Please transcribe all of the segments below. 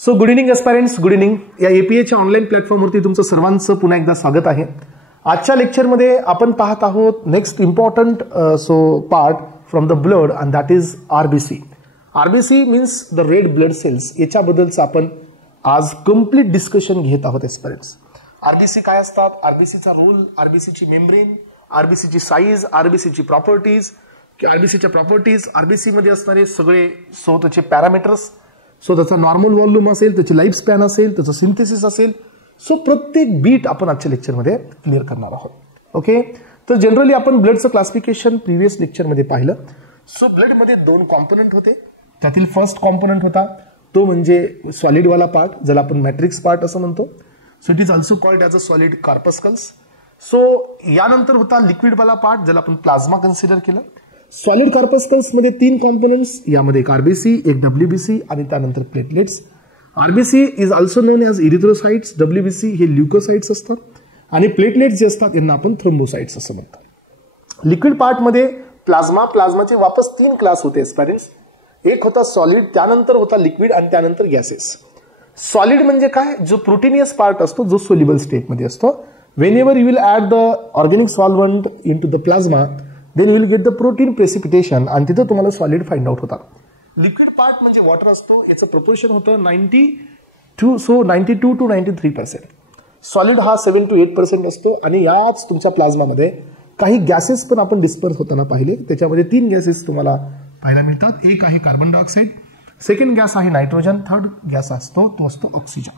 So good evening aspirants, good evening. या एपीएच्या online प्लॅटफॉर्मवरती तुमचं सर्वांचं पुन्हा एकदा स्वागत आहे. आजच्या लेक्चरमध्ये आपण पाहत आहोत next important part from the blood and that is RBC. RBC means the red blood cells. याच्याबद्दलचं आपण आज कम्प्लीट डिस्कशन घेत आहोत एस्पायरंट्स. आरबीसी काय असतात, आरबीसीचा रोल, आरबीसीची मेम्ब्रेन, आरबीसीची साईज, आरबीसीची प्रॉपर्टीज, आरबीसीच्या प्रॉपर्टीज, आरबीसी मध्ये असणारे सगळे त्याचे पॅरामीटर्स, त्याचा नॉर्मल व्हॉल्यूम असेल, त्याची लाईफ स्पॅन असेल, त्याचं सिंथेसिस असेल. प्रत्येक बीट आपण आजच्या लेक्चरमध्ये क्लिअर करणार आहोत. ओके, तर जनरली आपण ब्लडचं क्लासिफिकेशन प्रिव्हियस लेक्चरमध्ये पाहिलं. ब्लडमध्ये दोन कॉम्पोनंट होते. त्यातील फर्स्ट कॉम्पोनंट होता तो म्हणजे सॉलिडवाला पार्ट, ज्याला आपण मॅट्रिक्स पार्ट असं म्हणतो. It is also called as a solid corpuscles. यानंतर होता लिक्विडवाला पार्ट, ज्याला आपण प्लाझ्मा कन्सिडर केलं. सॉलिड कार्पस्कल्स मध्ये तीन कॉम्पोनंट्स, यामध्ये एक आरबीसी, एक डब्ल्यूबीसी आणि त्यानंतर platelets. RBC is also known as erythrocytes, WBC हे ल्युकोसाइट्स असतात आणि प्लेटलेट्स जे असतात यांना आपण थ्रोम्बोसाइट्स असं म्हणतात. लिक्विड पार्टमध्ये प्लाझ्माचे वापस तीन क्लास होते एस्पायरंट्स. एक होता सॉलिड, त्यानंतर होता लिक्विड आणि त्यानंतर गॅसेस. सॉलिड म्हणजे काय, जो प्रोटीनियस पार्ट असतो, जो सोल्युबल स्टेटमध्ये असतो. Whenever you will add the organic solvent into the plasma, then you will get the protein precipitation आणि तिथं तुम्हाला सॉलिड फाइंड आउट होतात. लिक्विड पार्ट म्हणजे वॉटर असतो, याचं प्रोपोर्शन होतं 92 to 93%. सॉलिड हा 7 to 8% असतो आणि याच तुमच्या प्लाझ्मामध्ये काही गॅसेस पण आपण डिस्पर्स होताना पाहिले. त्याच्यामध्ये तीन गॅसेस तुम्हाला पाहायला मिळतात. एक आहे कार्बन डायऑक्साईड, सेकंड गॅस आहे नायट्रोजन, थर्ड गॅस असतो तो असतो ऑक्सिजन.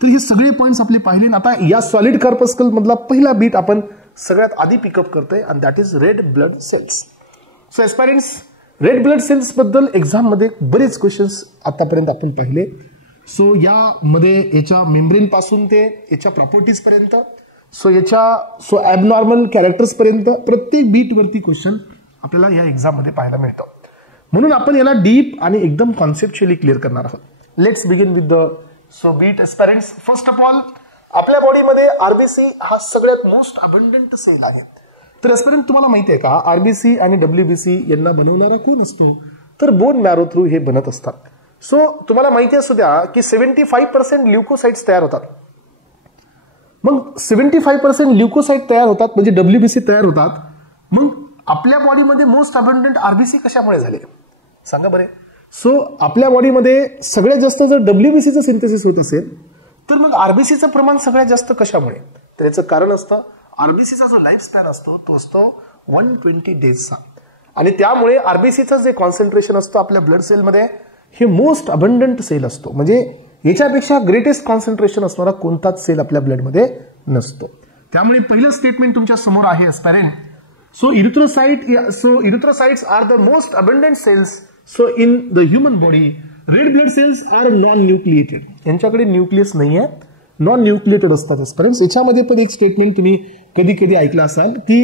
तर हे सगळे पॉइंट्स आपले पाहिले. आता या सॉलिड कार्पस्कल मधला पहिला बीट आपण सगळ्यात आधी पिकअप करतोय आणि that is red blood cells. So aspirants, red blood cells बद्दल एक्झाम मध्ये बरेच क्वेश्चन्स आतापर्यंत आपण पाहिले. यामध्ये याच्या मेम्ब्रेन पासून ते याच्या प्रॉपर्टीज पर्यंत, याच्या ॲबनॉर्मल कॅरेक्टर्स पर्यंत प्रत्येक बीट वरती क्वेश्चन आपल्याला या एक्झाम मध्ये पाहायला मिळतं. म्हणून आपण याला डीप आणि एकदम कॉन्सेप्च्युअली क्लिअर करणार आहोत. Let's begin with the beat aspirants. First of all, आपल्या बॉडीमध्ये आरबीसी हा सगळ्यात मोस्ट अबंडंट सेल आहे. तर एस्पायरंट, तुम्हाला माहिती आहे का, आरबीसी आणि डब्ल्यूबीसी यांना बनवणारा कोण असतो, तर बोन मॅरो थ्रू हे बनत असतात. तुम्हाला माहिती असू द्या की 75% ल्युकोसाइट्स तयार होतात. मग 75% ल्युकोसाइट तयार होतात म्हणजे डब्ल्यूबीसी तयार होतात. मग आपल्या बॉडीमध्ये मोस्ट अबंडंट आरबीसी कशामुळे झाले सांगा बरे. आपल्या बॉडीमध्ये सगळ्यात जास्त जर डब्ल्यूबीसीचं सिंथेसिस होत असेल तर मग आरबीसीचं प्रमाण सगळ्यात जास्त कशामुळे, तर याचं कारण असतं आरबीसीचा जो लाईफ स्पॅन असतो तो असतो 120 डेजचा. आणि त्यामुळे आरबीसीचं जे कॉन्सन्ट्रेशन असतं आपल्या ब्लड सेलमध्ये हे मोस्ट अबंडंट सेल असतो. म्हणजे याच्यापेक्षा ग्रेटेस्ट कॉन्सन्ट्रेशन असणारा कोणताच सेल आपल्या ब्लडमध्ये नसतो. त्यामुळे पहिलं स्टेटमेंट तुमच्या समोर आहे aspirant. Erythrocytes are the most abundant cells in the human body. Red blood cells are non nucleated. यांच्याकडे न्यूक्लियस नाही आहे, नॉन न्यूक्लिएटेड असतात एस्पायरंट्स. याच्यामध्ये पण एक स्टेटमेंट तुम्ही कधी कधी ऐकलं असाल की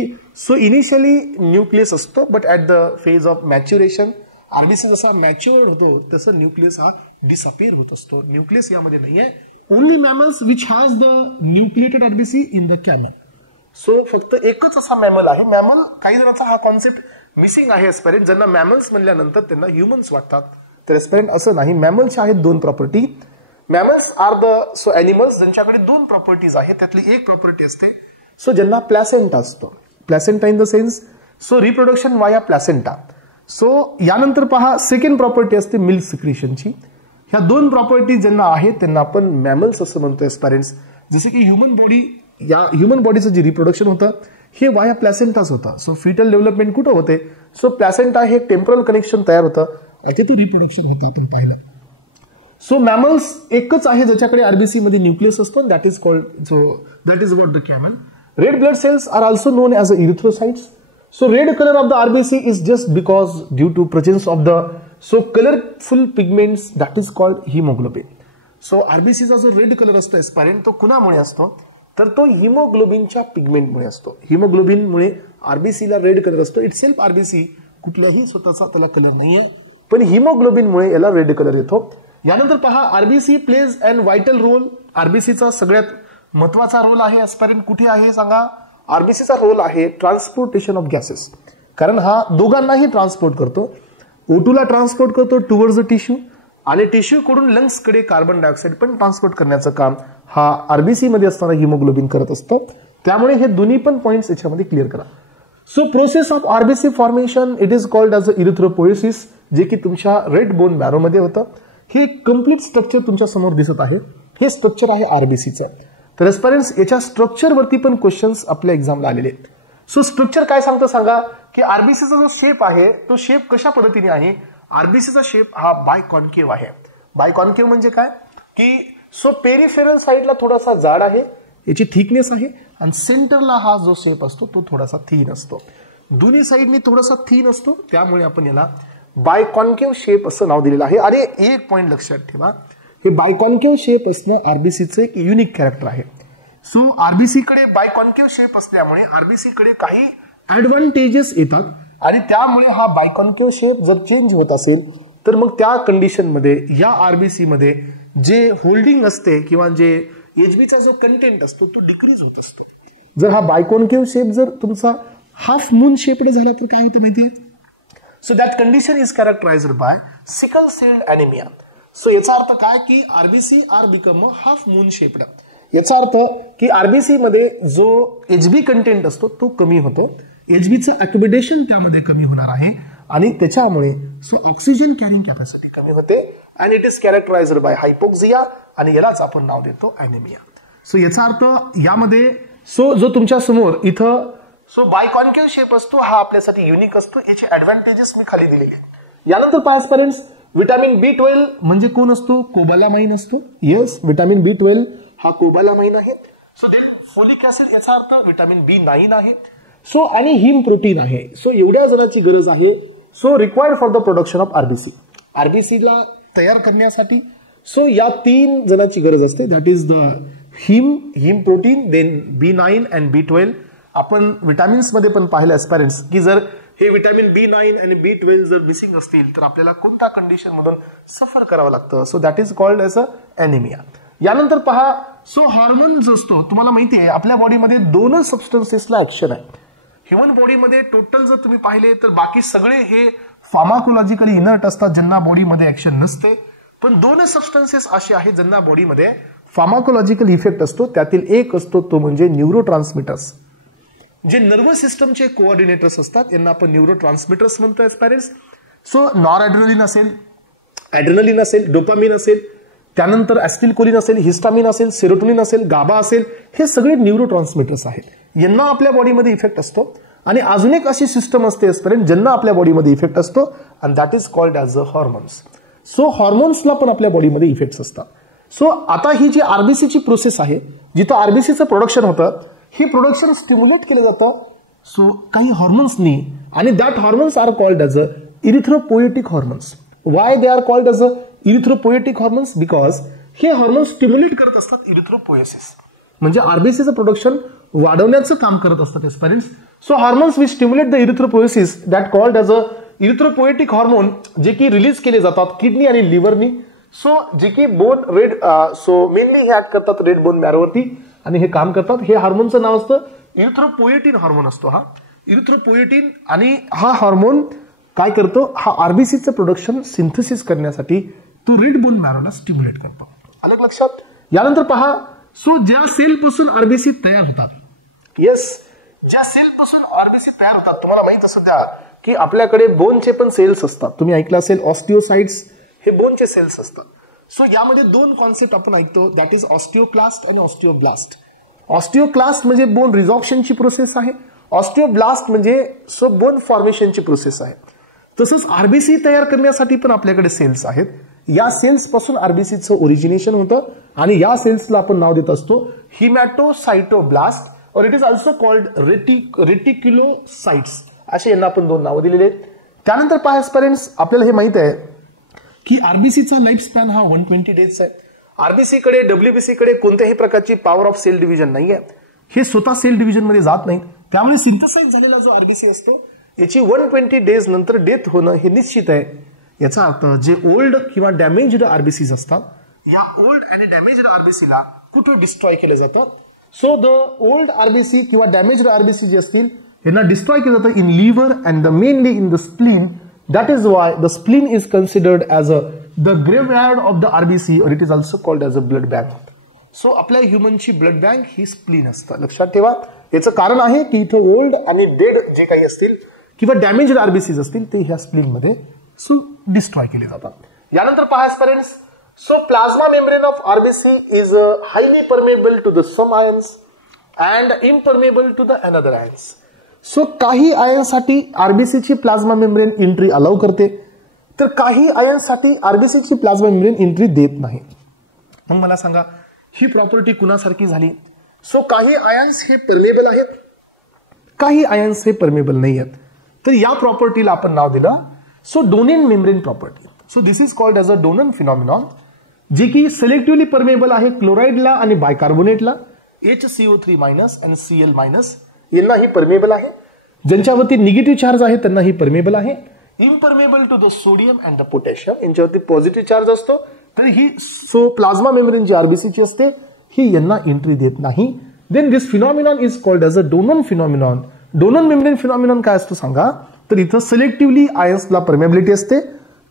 इनिशियली न्यूक्लियस असतो, but at the phase of maturation RBC जसा मॅच्युअर होतो तसं न्यूक्लियस हा डिसअपिअर होत असतो. न्यूक्लियस यामध्ये नाहीये. Only mammals which has the nucleated RBC in the camel. फक्त एकच असा मॅमल आहे. मॅमल, काही जणांचा हा कॉन्सेप्ट मिसिंग आहे एस्पायरंट. ज्यांना मॅमल्स म्हणल्यानंतर त्यांना ह्युमन्स वाटतात, तर एस्पायरंट असं नाही. मॅमल्सच्या आहेत दोन property. Mammals are the animals ज्यांच्याकडे दोन प्रॉपर्टीज आहेत. त्यातली एक प्रॉपर्टी असते ज्यांना प्लॅसेंटा असतो. Placenta in the sense reproduction वाया प्लॅसेंटा. यानंतर पहा, सेकंड प्रॉपर्टी असते मिल्क सिक्रेशनची. ह्या दोन प्रॉपर्टी ज्यांना आहेत त्यांना आपण मॅमल्स असं म्हणतो एस्पायरंट्स. जसे की ह्युमन बॉडीचं जे रिप्रोडक्शन होतं हे वाया प्लॅसेंटाच होतं. फिटल डेव्हलपमेंट कुठं होते, प्लॅसेंटा हे टेम्परल कनेक्शन तयार होतं, याचे रिप्रोडक्शन होतं आपण पाहिलं. मॅमल्स एकच आहे ज्याच्याकडे आरबीसी मध्ये न्यूक्लियस असतो, that is what the camel. Red blood cells are also known as erythrocytes. Red colour of the RBC is just because due to presence of the colourful pigments that is called haemoglobin. आरबीसीचा जो red colour असतो एस्पायरंट तो कुणामुळे असतो, तर तो हिमोग्लोबिनच्या पिगमेंटमुळे असतो. हिमोग्लोबिनमुळे आरबीसीला red colour असतो. Itself RBC कुठल्याही स्वतःचा त्याला कलर नाहीये, पण हिमोग्लोबिनमुळे याला रेड कलर येतो. यानंतर पहा, आरबीसी प्लेज अन व्हायटल रोल. आरबीसीचा सगळ्यात महत्वाचा रोल आहे एस्पायरंट. कुठे आहे सांगा, आरबीसीचा रोल आहे ट्रान्सपोर्टेशन ऑफ गॅसेस. कारण हा दोघांनाही ट्रान्सपोर्ट करतो. O2 ला ट्रान्सपोर्ट करतो टुवर्ड्स द टिश्यू आणि टिश्यू कडून लंग्स कडे कार्बन डायऑक्साईड पण ट्रान्सपोर्ट करण्याचं काम हा आरबीसी मध्ये असताना हिमोग्लोबिन करत असतं. त्यामुळे हे दोन्ही पण पॉइंट्स याच्यामध्ये क्लिअर करा. So process of RBC formation it is called as erythropoiesis, जे की तुमच्या रेड बोन मॅरो मध्ये होतं. हे कम्प्लीट स्ट्रक्चर तुमच्या समोर दिसत आहे. हे स्ट्रक्चर आहे आरबीसीचं. तर एस्पिरंट्स याच्या स्ट्रक्चरवरती पण क्वेश्चन्स आपल्या एक्झामला आलेले आहेत. सो स्ट्रक्चर काय सांगतं सांगा, की आरबीसीचा जो शेप आहे तो शेप कशा पद्धतीने आहे. आरबीसीचा शेप हा बाय कॉन्केव्ह आहे. बाय कॉन्केव्ह म्हणजे काय की सो पेरिफेरल साईडला थोडासा जाड आहे, याची थिकनेस आहे, आणि सेंटरला हा जो शेप असतो तो थोडासा थिन असतो. दोन्ही साईडनी थोडासा थिन असतो, त्यामुळे आपण याला बाय कॉन्केव्ह शेप असं नाव दिलेलं आहे. आणि एक पॉइंट लक्षात ठेवा, हे बाय कॉन्केव्ह शेप असणं आरबीसीचं एक युनिक कॅरेक्टर आहे. सो आरबीसी कडे बाय कॉन्केव्ह शेप असल्यामुळे आरबीसी कडे काही ऍडव्हान्टेजेस येतात, आणि त्यामुळे हा बाय कॉन्केव्ह शेप जर चेंज होत असेल तर मग त्या कंडिशन मध्ये या आरबीसी मध्ये जे होल्डिंग असते किंवा जे एचबीचा जो कंटेंट असतो तो डिक्रीज होत असतो. जर हा बाय कॉन्केव्ह शेप जर तुमचा हाफ मून शेपड झाला तर काय होतं माहितीये. So that condition is characterised by sickle cell anaemia. So याचा अर्थ काय की RBC are become half moon shaped. याचा अर्थ की आरबीसी मध्ये जो एचबी कंटेंट असतो तो कमी होतो, एचबीचं अकोमोडेशन त्यामध्ये कमी होणार आहे, आणि त्याच्यामुळे सो ऑक्सिजन कॅरिंग कॅपॅसिटी कमी होते, and it is characterised by hypoxia, आणि यालाच आपण नाव देतो अॅनिमिया. सो याचा अर्थ यामध्ये सो जो तुमच्या समोर इथं सो बाय कॉन्केव्ह शेप असतो हा आपल्यासाठी युनिक असतो. याचे ऍडव्हान्टेजेस मी खाली दिलेले आहेत. यानंतर पाय एस्पिरंट्स, विटामिन B12 म्हणजे कोण असतो, कोबालामाइन असतो. येस, विटामिन B12 हा कोबालामाइन आहे. सो देन फोलिक ऍसिड याचा अर्थ विटामिन B9 आहे. सो आणि हिम प्रोटीन आहे. सो एवढ्या जणांची गरज आहे. So required for the production of RBC. आरबीसीला तयार करण्यासाठी सो या 3 जणांची गरज असते. That is the heme protein, then B9 and B12. आपण विटामिन्स मध्ये पण पाहिलं एस्पिरंट्स की जर हे विटामिन B9 आणि B12 जर मिसिंग असतील तर आपल्याला कोणत्या कंडिशन मधून सफर करावं लागतं. So that is called as a anaemia. यानंतर पहा, सो हार्मोन जो असतो तुम्हाला माहिती आहे आपल्या बॉडीमध्ये 2 सबस्टन्सेसला ऍक्शन आहे. ह्युमन बॉडीमध्ये टोटल जर तुम्ही पाहिले तर बाकी सगळे हे फार्माकोलॉजिकली इनर्ट असतात, ज्यांना बॉडीमध्ये ऍक्शन नसते. पण 2 सबस्टन्सेस असे आहेत ज्यांना बॉडीमध्ये फार्माकोलॉजिकल इफेक्ट असतो. त्यातील एक असतो तो म्हणजे न्यूरोट्रान्समिटर्स. जे नर्वस सिस्टमचे कोऑर्डिनेटर्स असतात यांना आपण न्यूरोट्रान्समिटर्स म्हणतो एस्पिरंट्स. सो नॉरएड्रेनालिन असेल, ॲड्रेनालिन असेल, डोपामिन असेल, त्यानंतर ऍसिटिल्कोलिन असेल, हिस्टामिन असेल, सेरोटोनिन असेल, गाबा असेल, हे सगळे न्यूरोट्रान्समिटर्स आहेत. यांना आपल्या बॉडीमध्ये इफेक्ट असतो. आणि अजून एक अशी सिस्टम असते एस्पिरंट ज्यांना आपल्या बॉडीमध्ये इफेक्ट असतो, and that is called as a hormones. So हॉर्मोन्सला पण आपल्या बॉडीमध्ये इफेक्ट्स असतात. सो आता ही जी आरबीसीची प्रोसेस आहे, जिथं आरबीसीचं प्रोडक्शन होतं, हे प्रोडक्शन स्टिम्युलेट केलं जातं सो काही हॉर्मोन्सनी, आणि that hormones are called as a erythropoietic hormones. Why they are called as a erythropoietic hormones? Because हे हॉर्मोन्स स्टिम्युलेट करत असतात इरिथ्रोपोएसिस, म्हणजे आरबीसीचं प्रोडक्शन वाढवण्याचं काम करत असतात aspirants. So hormones which stimulate the erythropoiesis that called as a erythropoietic hormone, जे की रिलीज केले जातात किडनी आणि लिव्हरनी. सो जे की बोन रेड सो मेनली हे ऍक्ट करतात रेड बोन मॅरोवरती आणि हे काम करतात. हे हार्मोनचं नाव असतं इरिथ्रोपोएटिन हार्मोन असतो हा इरिथ्रोपोएटिन. आणि हा हार्मोन काय करतो, हा आरबीसीचं प्रोडक्शन सिंथेसिस करण्यासाठी तो रेड बोन मॅरोला स्टिम्युलेट करतो. आलं लक्षात? यानंतर पहा, सो ज्या सेल पासून आरबीसी तयार होतात, येस, ज्या सेल पासून आरबीसी तयार होतात, तुम्हाला माहित असं द्या की आपल्याकडे बोनचे पण सेल्स असतात. तुम्ही ऐकलं असेल ऑस्टिओसाइट्स, हे बोनचे सेल्स असतात. सो यामध्ये 2 कॉन्सेप्ट आपण ऐकतो, दॅट इज ऑस्टिओक्लास्ट आणि ऑस्टिओब्लास्ट. ऑस्टिओक्लास्ट म्हणजे बोन रिझॉर्प्शनची प्रोसेस आहे, ऑस्टिओब्लास्ट म्हणजे सो बोन फॉर्मेशनची प्रोसेस आहे. तसंच आरबीसी तयार करण्यासाठी पण आपल्याकडे सेल्स आहेत. या सेल्स पासून आरबीसीचं ओरिजिनेशन होतं, आणि या सेल्सला आपण नाव देत असतो हिमॅटोसाइटोब्लास्ट, और इट इज ऑल्सो कॉल्ड रेटिक्युलोसाइट्स. असे यांना आपण 2 नावं दिलेले आहेत. त्यानंतर पहा एस्पिरंट्स, आपल्याला हे माहित आहे की आरबीसीचा लाईफ स्पॅन हा 120 डेजचा आहे. आरबीसी कडे, डब्ल्यूबीसी कडे कोणत्याही प्रकारची पॉवर ऑफ सेल डिव्हिजन नाही आहे. हे स्वतः सेल डिव्हिजन मध्ये जात नाहीत. त्यामुळे सिंथेसाइज झालेला जो आरबीसी असतो याची 120 डेज नंतर डेथ होणं हे निश्चित आहे. याचा अर्थ जे ओल्ड किंवा डॅमेज्ड आरबीसीज असतात, या ओल्ड आणि डॅमेज्ड आरबीसीला कुठे डिस्ट्रॉय केलं जातं. सो द ओल्ड आरबीसी किंवा डॅमेज्ड आरबीसी जे असतील यांना डिस्ट्रॉय केलं जातं in liver and the mainly in the spleen. That is why the spleen is considered as a the graveyard of the RBC और it is also called as a blood bank. So आपल्या ह्युमनची blood bank ही spleen असतं. लक्षात ठेवा. याचं कारण आहे की इथं ओल्ड आणि डेड जे काही असतील किंवा डॅमेज्ड आरबीसीज असतील ते ह्या स्प्लीन मध्ये डिस्ट्रॉय केले जातात. यानंतर पहा students, so plasma membrane of RBC is highly permeable to the some ions and impermeable to the another ions. So काही आयन्ससाठी आरबीसीची प्लाझ्मा मेम्ब्रेन एंट्री अलाउ करते, तर काही आयन्ससाठी आरबीसीची प्लाझ्मा मेम्ब्रेन एंट्री देत नाही. मग मला सांगा ही प्रॉपर्टी कुणासारखी झाली? सो काही आयन्स हे परमेबल आहेत, काही आयन्स हे परमेबल नाही आहेत. तर या प्रॉपर्टीला आपण नाव दिलं so Donnan membrane property. So this is called as a Donnan phenomenon, जे की सिलेक्टिव्हली परमेबल आहे क्लोराईडला आणि बायकार्बोनेटला. HCO3 मायनस आणि Cl मायनस यांना ही परमेबल आहे. ज्यांच्यावरती निगेटिव्ह चार्ज आहे त्यांना ही परमेबल आहे. Impermeable to the sodium and the potassium यांच्यावरती पॉझिटिव्ह चार्ज असतो. तर ही सो प्लाझ्मा मेम्ब्रेन जी आरबीसीची असते ही यांना एंट्री देत नाही. Then this phenomenon is called as a Donnan phenomenon. Donnan membrane phenomenon काय असतो सांगा? तर इथं सिलेक्टिव्हली आयन्सला परमेबिलिटी असते,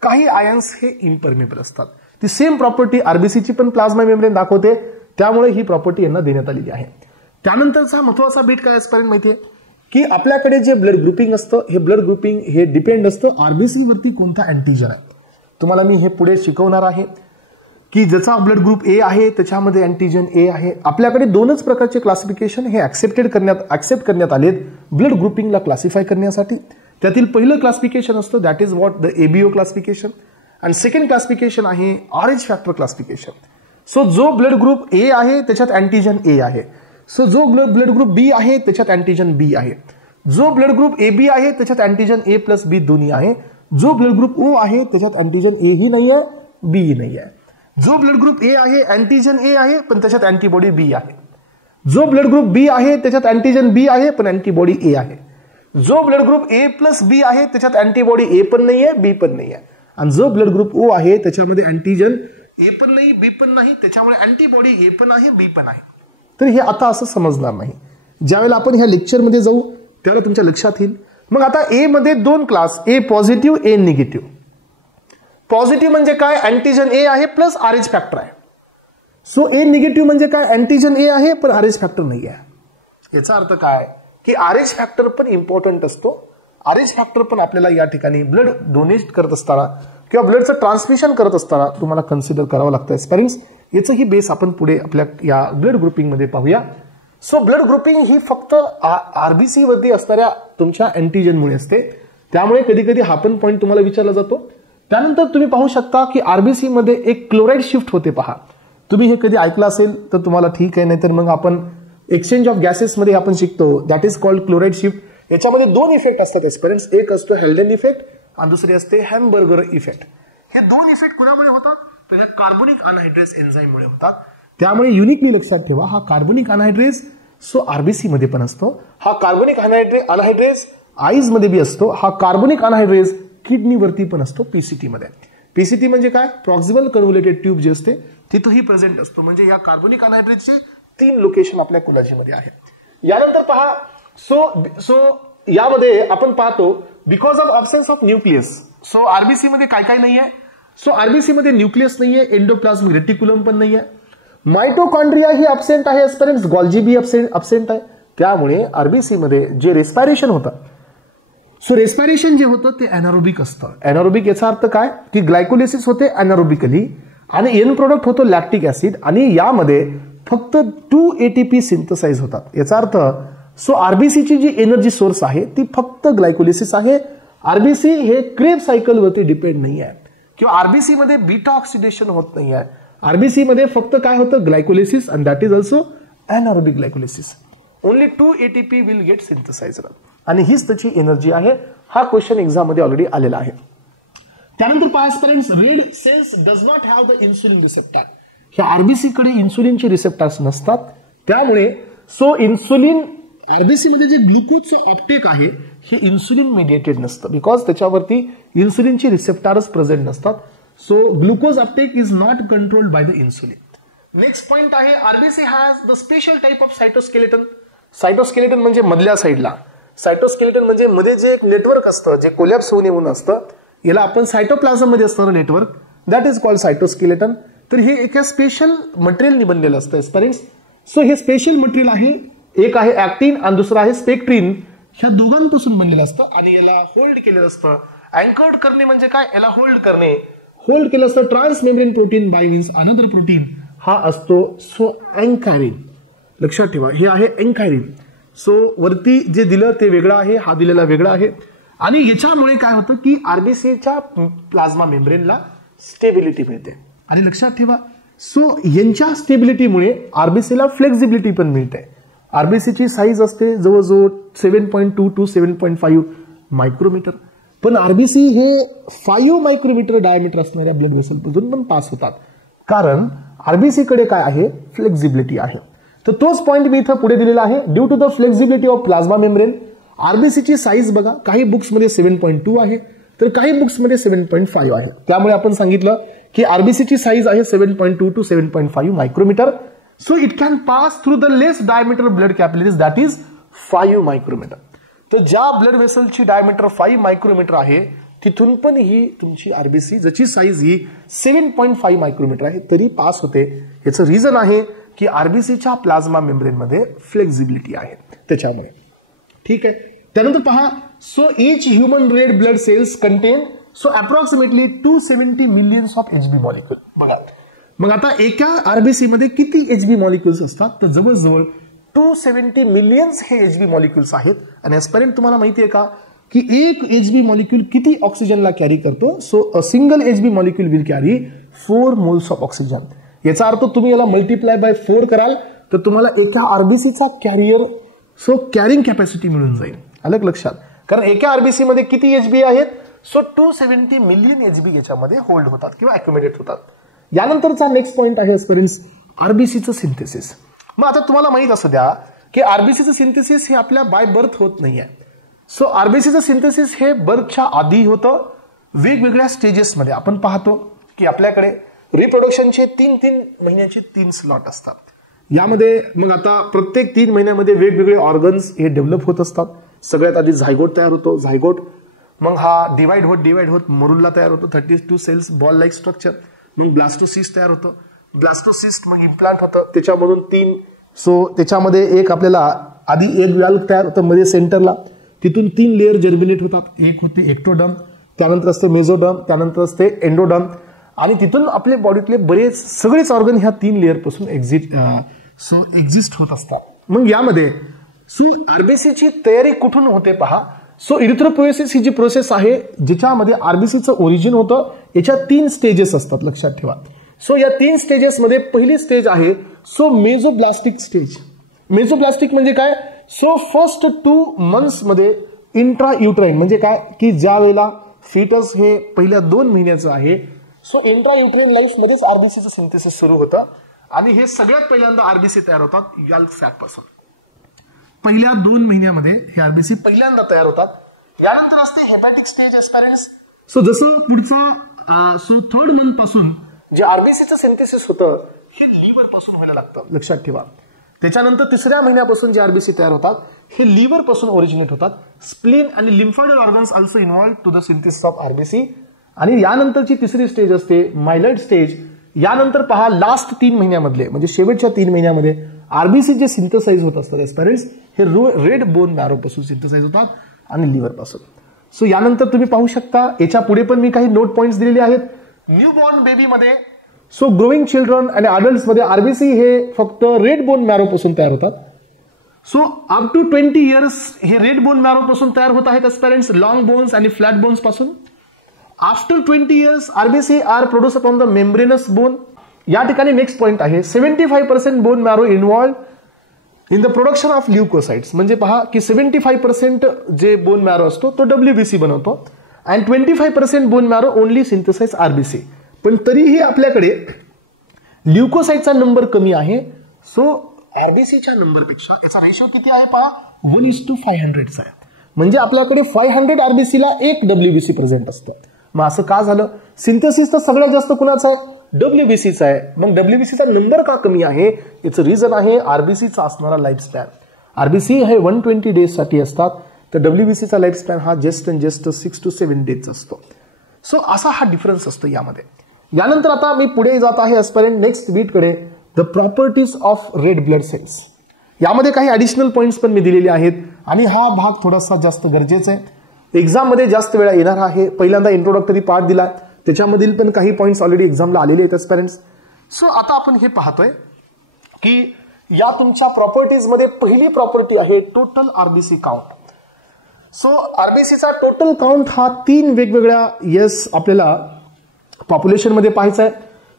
काही आयन्स हे इम्परमेबल असतात. ती सेम प्रॉपर्टी आरबीसीची पण प्लाझ्मा मेम्ब्रेन दाखवते, त्यामुळे ही प्रॉपर्टी यांना देण्यात आलेली आहे. त्यानंतरचा महत्वाचा बीट काय असपर्यंत माहितीये की आपल्याकडे जे ब्लड ग्रुपिंग असतं हे ब्लड ग्रुपिंग हे डिपेंड असतं आरबीसी वरती कोणता अँटीजन आहे. तुम्हाला मी हे पुढे शिकवणार आहे की ज्याचा ब्लड ग्रुप ए आहे त्याच्यामध्ये अँटीजन ए आहे. आपल्याकडे दोनच प्रकारचे क्लासिफिकेशन हे ऍक्सेप्ट करण्यात आलेत ब्लड ग्रुपिंगला क्लासिफाय करण्यासाठी. त्यातील पहिलं क्लासिफिकेशन असतं that is what the ABO classification आणि सेकंड क्लासिफिकेशन आहे ऑरेंज फॅक्टर क्लासिफिकेशन. सो जो ब्लड ग्रुप ए आहे त्याच्यात अँटीजन ए आहे. सो जो ब्लड ग्रुप बी आहे त्याच्यात अँटीजन बी आहे. जो ब्लड ग्रुप ए बी आहे त्याच्यात अँटीजन ए प्लस बी दोन्ही आहे. जो ब्लड ग्रुप ओ आहे त्याच्यात अँटीजन ए ही नाही आहे, बी ही नाही आहे. जो ब्लड ग्रुप ए आहे अँटीजन ए आहे पण त्याच्यात अँटीबॉडी बी आहे. जो ब्लड ग्रुप बी आहे त्याच्यात अँटीजन बी आहे पण अँटीबॉडी ए आहे. जो ब्लड ग्रुप ए प्लस बी आहे त्याच्यात अँटीबॉडी ए पण नाही आहे, बी पण नाही आहे. आणि जो ब्लड ग्रुप ओ आहे त्याच्यामध्ये अँटीजन ए पण नाही, बी पण नाही, त्याच्यामुळे अँटीबॉडी ए पण आहे, बी पण आहे. तर हे आता असं समजणार नाही. ज्यावेळेला आपण ह्या लेक्चरमध्ये जाऊ त्यावेळेला तुमच्या लक्षात येईल. मग आता ए मध्ये दोन class, A positive, A negative. Positive म्हणजे काय? अँटीजन ए आहे प्लस आरएच फॅक्टर आहे. सो ए निगेटिव्ह म्हणजे काय? अँटीजन ए आहे पण आरएच फॅक्टर नाही आहे. याचा अर्थ काय की आरएच फॅक्टर पण इम्पॉर्टंट असतो. आरएच फॅक्टर पण आपल्याला या ठिकाणी ब्लड डोनेट करत असताना किंवा ब्लडचं ट्रान्समिशन करत असताना तुम्हाला कन्सिडर करावं लागतं. स्पॅरिंग्स याचंही बेस आपण पुढे आपल्या या ब्लड ग्रुपिंग मध्ये पाहूया. सो ब्लड ग्रुपिंग ही फक्त आरबीसी वरती असणाऱ्या तुमच्या अँटीजनमुळे असते. त्यामुळे कधी कधी हा पण पॉईंट तुम्हाला विचारला जातो. त्यानंतर तुम्ही पाहू शकता की आरबीसी मध्ये एक क्लोराईड शिफ्ट होते. पहा, तुम्ही हे कधी ऐकलं असेल तर तुम्हाला ठीक आहे, नाहीतर मग आपण एक्सचेंज ऑफ गॅसेस मध्ये आपण शिकतो that is called chloride shift. याच्यामध्ये दोन इफेक्ट असतात एक्सपिरियन्स. एक असतो हेल्डन इफेक्ट आणि दुसरी असते हॅमबर्गर इफेक्ट. हे दोन इफेक्ट कुणामुळे होतात? तर या कार्बोनिक अनहायड्रेस एन्झाईममुळे होतात. त्यामुळे युनिकली लक्षात ठेवा हा कार्बोनिक अनहायड्रेस सो आरबीसी मध्ये पण असतो. हा कार्बोनिक अनहायड्रेस आईज मध्ये बी असतो. हा कार्बोनिक अनहायड्रेस किडनीवरती पण असतो, पीसीटी मध्ये. पीसीटी म्हणजे काय? प्रॉक्सिमल कन्व्होल्युटेड ट्यूब जे असते तिथंही प्रेझेंट असतो. म्हणजे या कार्बोनिक अनहायड्रेसची 3 लोकेशन आपल्या कोलॅजीमध्ये आहे. यानंतर पहा सो यामध्ये आपण पाहतो because of absence of nucleus. So RBC मध्ये काय काय नाहीये? सो आरबीसी मध्ये न्यूक्लियस नाहीये, एंडोप्लाझमिक रेटिक्युलम पण नाहीये, मायटोकॉन्ड्रिया ही अब्सेंट आहे, एस्पेरेंस गॉल्जी बी अब्सेंट आहे. त्यामुळे आरबीसी मध्ये जे रेस्पायरेशन होतं सो रेस्पायरेशन जे होतं ते अनारोबिक असतं. अनारोबिक याचा अर्थ काय की ग्लायकोलिसिस होते अनारोबिकली आणि एन प्रोडक्ट होतो लॅक्टिक ऍसिड आणि यामध्ये फक्त 2 ATP सिंथसाइज होतात. याचा अर्थ सो आरबीसीची जी एनर्जी सोर्स आहे ती फक्त ग्लायकोलिसिस आहे. आरबीसी हे क्रेब सायकल वरती डिपेंड नाही आहे किंवा आरबीसी मध्ये बीटा ऑक्सिडेशन होत नाही आहे. आरबीसी मध्ये फक्त काय होतं? Glycolysis and that is also anaerobic glycolysis. Only 2 ATP will get synthesized आणि हीच त्याची एनर्जी आहे. हा क्वेश्चन एक्झाम मध्ये ऑलरेडी आलेला आहे. त्यानंतर participants red cells does not have the insulin receptor. ह्या आरबीसी कडे इन्सुलिनचे रिसेप्टर्स नसतात. त्यामुळे सो इन्सुलिन आरबीसी मध्ये जे ग्लुकोजचं ऑप्टेक आहे हे इन्सुलिन मेडिएटेड नसतं बिकॉज त्याच्यावरती इन्सुलिनचे रिसेप्टर्स प्रेझेंट नसतात. So glucose uptake is not controlled by the insulin. Next point आहे RBC has the special type of cytoskeleton. Cytoskeleton म्हणजे मधल्या साईडला. सायटोस्केलेटन म्हणजे मध्ये जे एक नेटवर्क असतं जे कोलॅप्स होऊन येऊन असतं याला आपण सायटोप्लाझम मध्ये असणारं network that is called cytoskeleton. तर हे एका स्पेशल मटेरियलनी बनलेलं असतं एस्पेरेंट्स. सो हे स्पेशल मटेरियल आहे, एक आहे ऍक्टिन आणि दुसरं आहे स्पेक्ट्रिन. ह्या दोघांपासून बनलेलं असतं आणि याला होल्ड केलेलं असतं. अँकर्ड करणे म्हणजे काय, याला होल्ड करणे. होल्ड केलं असतं transmembrane protein by means another protein, हा असतो सो अँकायरिन. लक्षात ठेवा हे आहे अँकायरिन. सो वरती जे दिलं ते वेगळं आहे, हा दिलेला वेगळा आहे. आणि याच्यामुळे काय होतं की आरबीसीच्या प्लाझ्मा मेम्ब्रेनला स्टेबिलिटी मिळते. आणि लक्षात ठेवा सो यांच्या स्टेबिलिटीमुळे आरबीसीला फ्लेक्झिबिलिटी पण मिळते. आरबीसीची साईज असते जवळजवळ 7.2 to 7.5 मायक्रोमीटर, पण आरबीसी हे 5 मायक्रोमीटर डायमीटर असणाऱ्या ब्लड व्हेसलमधून पण पास होतात, कारण आरबीसी कडे काय आहे, फ्लेक्झिबिलिटी आहे. तर तोच पॉइंट मी इथं पुढे दिलेला आहे. Due to the flexibility of plasma membrane आरबीसीची साईज बघा, काही बुक्समध्ये 7.2 आहे तर काही बुक्समध्ये 7.5 आहे. त्यामुळे आपण सांगितलं की आरबीसीची साईज आहे 7.2 to 7.5 micrometre. So it can pass through the less diameter blood capillaries that is 5 micrometre. तर ज्या ब्लड व्हेसलची डायमीटर 5 मायक्रोमीटर आहे तिथून पण ही तुमची आरबीसी ज्याची साईज ही 7.5 मायक्रोमीटर आहे तरी पास होते. याचं रिझन आहे की आरबीसीच्या प्लाझ्मा मेम्ब्रेनमध्ये फ्लेक्झिबिलिटी आहे त्याच्यामुळे. ठीक आहे. त्यानंतर पहा so each human red blood cells contain so approximately 270 millions of Hb molecule. बघा मग आता एका आरबीसी मध्ये किती एचबी मॉलिक्युल्स असतात, तर जवळजवळ 270 मिलियन्स हे एचबी मॉलिक्युल्स आहेत. आणि ऍस्पिरंट तुम्हाला माहिती आहे का की एक एचबी मॉलिक्यूल किती ऑक्सिजनला कॅरी करतो. So a single HB molecule will carry 4 moles of oxygen. याचा अर्थ तुम्ही याला मल्टिप्लाय बाय 4 कराल तर तुम्हाला एका आरबीसीचा कॅरियर सो कॅरिंग कॅपॅसिटी मिळून जाईल. अलग लक्षात, कारण एका आरबीसी मध्ये किती एचबी आहेत, सो 270 मिलियन एचबी याच्यामध्ये होल्ड होतात किंवा अक्युमुलेट होतात. यानंतरचा नेक्स्ट पॉइंट आहे एस्पिरंट्स आरबीसीचं सिंथेसिस. मग आता तुम्हाला माहित असू द्या की आरबीसीचं सिंथेसिस हे आपल्या बाय बर्थ होत नाहीये. सो आरबीसीचं सिंथेसिस हे बर्थच्या आधी होतं. वेगवेगळ्या स्टेजेसमध्ये आपण पाहतो की आपल्याकडे रिप्रोडक्शनचे 3 महिन्याचे 3 स्लॉट असतात. यामध्ये मग आता प्रत्येक 3 महिन्यामध्ये वेगवेगळे ऑर्गन्स हे डेव्हलप होत असतात. सगळ्यात आधी झायगोट तयार होतो. झायगोट मग हा डिवाइड होत मरुल्ला तयार होतो. 32 सेल्स बॉल लाईक स्ट्रक्चर. मग ब्लास्टोसिस्ट तयार होतं. ब्लास्टोसिस्ट मग इम्प्लांट होतं. त्याच्यामधून 3 सो त्याच्यामध्ये एक आपल्याला आधी एक व्हॅल्व तयार होतं मध्ये सेंटरला. तिथून 3 लेअर जर्मिनेट होतात. एक होते एक्टोडर्म, त्यानंतर असते मेझोडर्म, त्यानंतर असते एंडोडर्म. आणि तिथून आपल्या बॉडीतले बरेच सगळेच ऑर्गन ह्या 3 लेअर पासून एक्झिस्ट होत असतात. मग यामध्ये सो आरबीसीची तयारी कुठून होते पहा. सो इरिथ्रोपोएसिस ही जी प्रोसेस आहे ज्याच्यामध्ये आरबीसीचं ओरिजिन होतं, याच्या 3 स्टेजेस असतात लक्षात ठेवा. सो या 3 स्टेजेसमध्ये पहिली स्टेज आहे सो मेझोब्लास्टिक स्टेज. मेझोब्लास्टिक म्हणजे काय, सो फर्स्ट 2 months मध्ये इंट्रा युट्राइन म्हणजे काय की ज्या वेळेला फिटस हे पहिल्या 2 महिन्याचं आहे सो इंट्रा युट्राइन लाईफ मध्येच आरबीसीचं सिंथेसिस सुरू होतं. आणि हे सगळ्यात पहिल्यांदा आरबीसी तयार होतात यल्क सॅक पासून. पहिल्या 2 महिन्यामध्ये हे आरबीसी पहिल्यांदा तयार होतात. यानंतर असते हेपॅटिक स्टेज एस्पिरंट्स. सो जसं पुढचा सो 3rd month पासून जे आरबीसीचं सिंथेसिस होतं हे लिव्हर पासून व्हायला लागतं लक्षात ठेवा. त्याच्यानंतर 3ऱ्या महिन्यापासून जे आरबीसी तयार होतात हे लिव्हर पासून ओरिजिनेट होतात. स्प्लीन आणि lymphoidal organs also involve to the synthesis of RBC. आणि यानंतरची 3री स्टेज असते मायलॉइड स्टेज. यानंतर पहा लास्ट 3 महिन्यामधले म्हणजे शेवटच्या 3 महिन्यामध्ये आरबीसी जे सिंथेसाइज होत असतात एस्पिरंट्स हे रेड बोन मॅरो पासून सिंथेसाइज होतात आणि लिव्हर पासून. सो यानंतर तुम्ही पाहू शकता याच्या पुढे पण मी काही नोट पॉइंट्स दिलेले आहेत. न्यू बॉर्न बेबी मध्ये सो ग्रोईंग चिल्ड्रन आणि अडल्ट मध्ये आरबीसी हे फक्त रेड बोन मॅरो पासून तयार होतात. सो अप टू 20 years हे रेड बोन मॅरो पासून तयार होत आहेत एस्पिरंट्स, लॉंग बोन्स आणि फ्लॅट बोन्स पासून. After 20 years RBC are produce upon the membranous bone. या ठिकाणी नेक्स्ट पॉइंट आहे 75% bone marrow involve in the production of leucocytes. म्हणजे पहा की 75% जे बोन मॅरो असतो तो डब्ल्यूबीसी बनवतो and 25% bone marrow only synthesise RBC. पण तरीही आपल्याकडे ल्युकोसाइटचा नंबर कमी आहे. सो आरबीसीच्या नंबरपेक्षा याचा रेशो किती आहे पहा 1:500 चा आहे. म्हणजे आपल्याकडे 500 आरबीसीला 1 डब्ल्यूबीसी प्रेझेंट असतं. मग असं का झालं, सिंथेसिस तर सगळ्यात जास्त कुणाचा आहे डब्ल्यूबीसीचा आहे. मग डब्ल्यूबीसीचा नंबर का कमी आहे याचं रिझन आहे आरबीसीचा असणारा लाईफ स्पॅन. आरबीसी हे 120 days साठी असतात तर डब्ल्यूबीसीचा लाईफ स्पॅन हा जस्ट 6 to 7 days असतो. सो असा हा डिफरन्स असतो यामध्ये. यानंतर आता मी पुढे जात आहे एस्पिरंट नेक्स्ट बीटकडे, the properties of red blood cells. यामध्ये काही ऍडिशनल पॉइंट्स पण मी दिलेले आहेत आणि हा भाग थोडासा जास्त गरजेचा आहे, एक्झाम मध्ये जास्त वेळा येणार आहे. पहिल्यांदा इंट्रोडक्टरी पार्ट दिला, त्याच्यामधील पण काही पॉइंट्स ऑलरेडी एक्झामला आलेले आहेत एस्पिरंट्स. सो आता आपण हे पाहतोय की या तुमच्या प्रॉपर्टीज मध्ये पहिली प्रॉपर्टी आहे टोटल आरबीसी काउंट. सो आरबीसीचा टोटल काउंट हा 3 वेगवेगळ्या आपल्याला पॉप्युलेशन मध्ये पाहायचा आहे.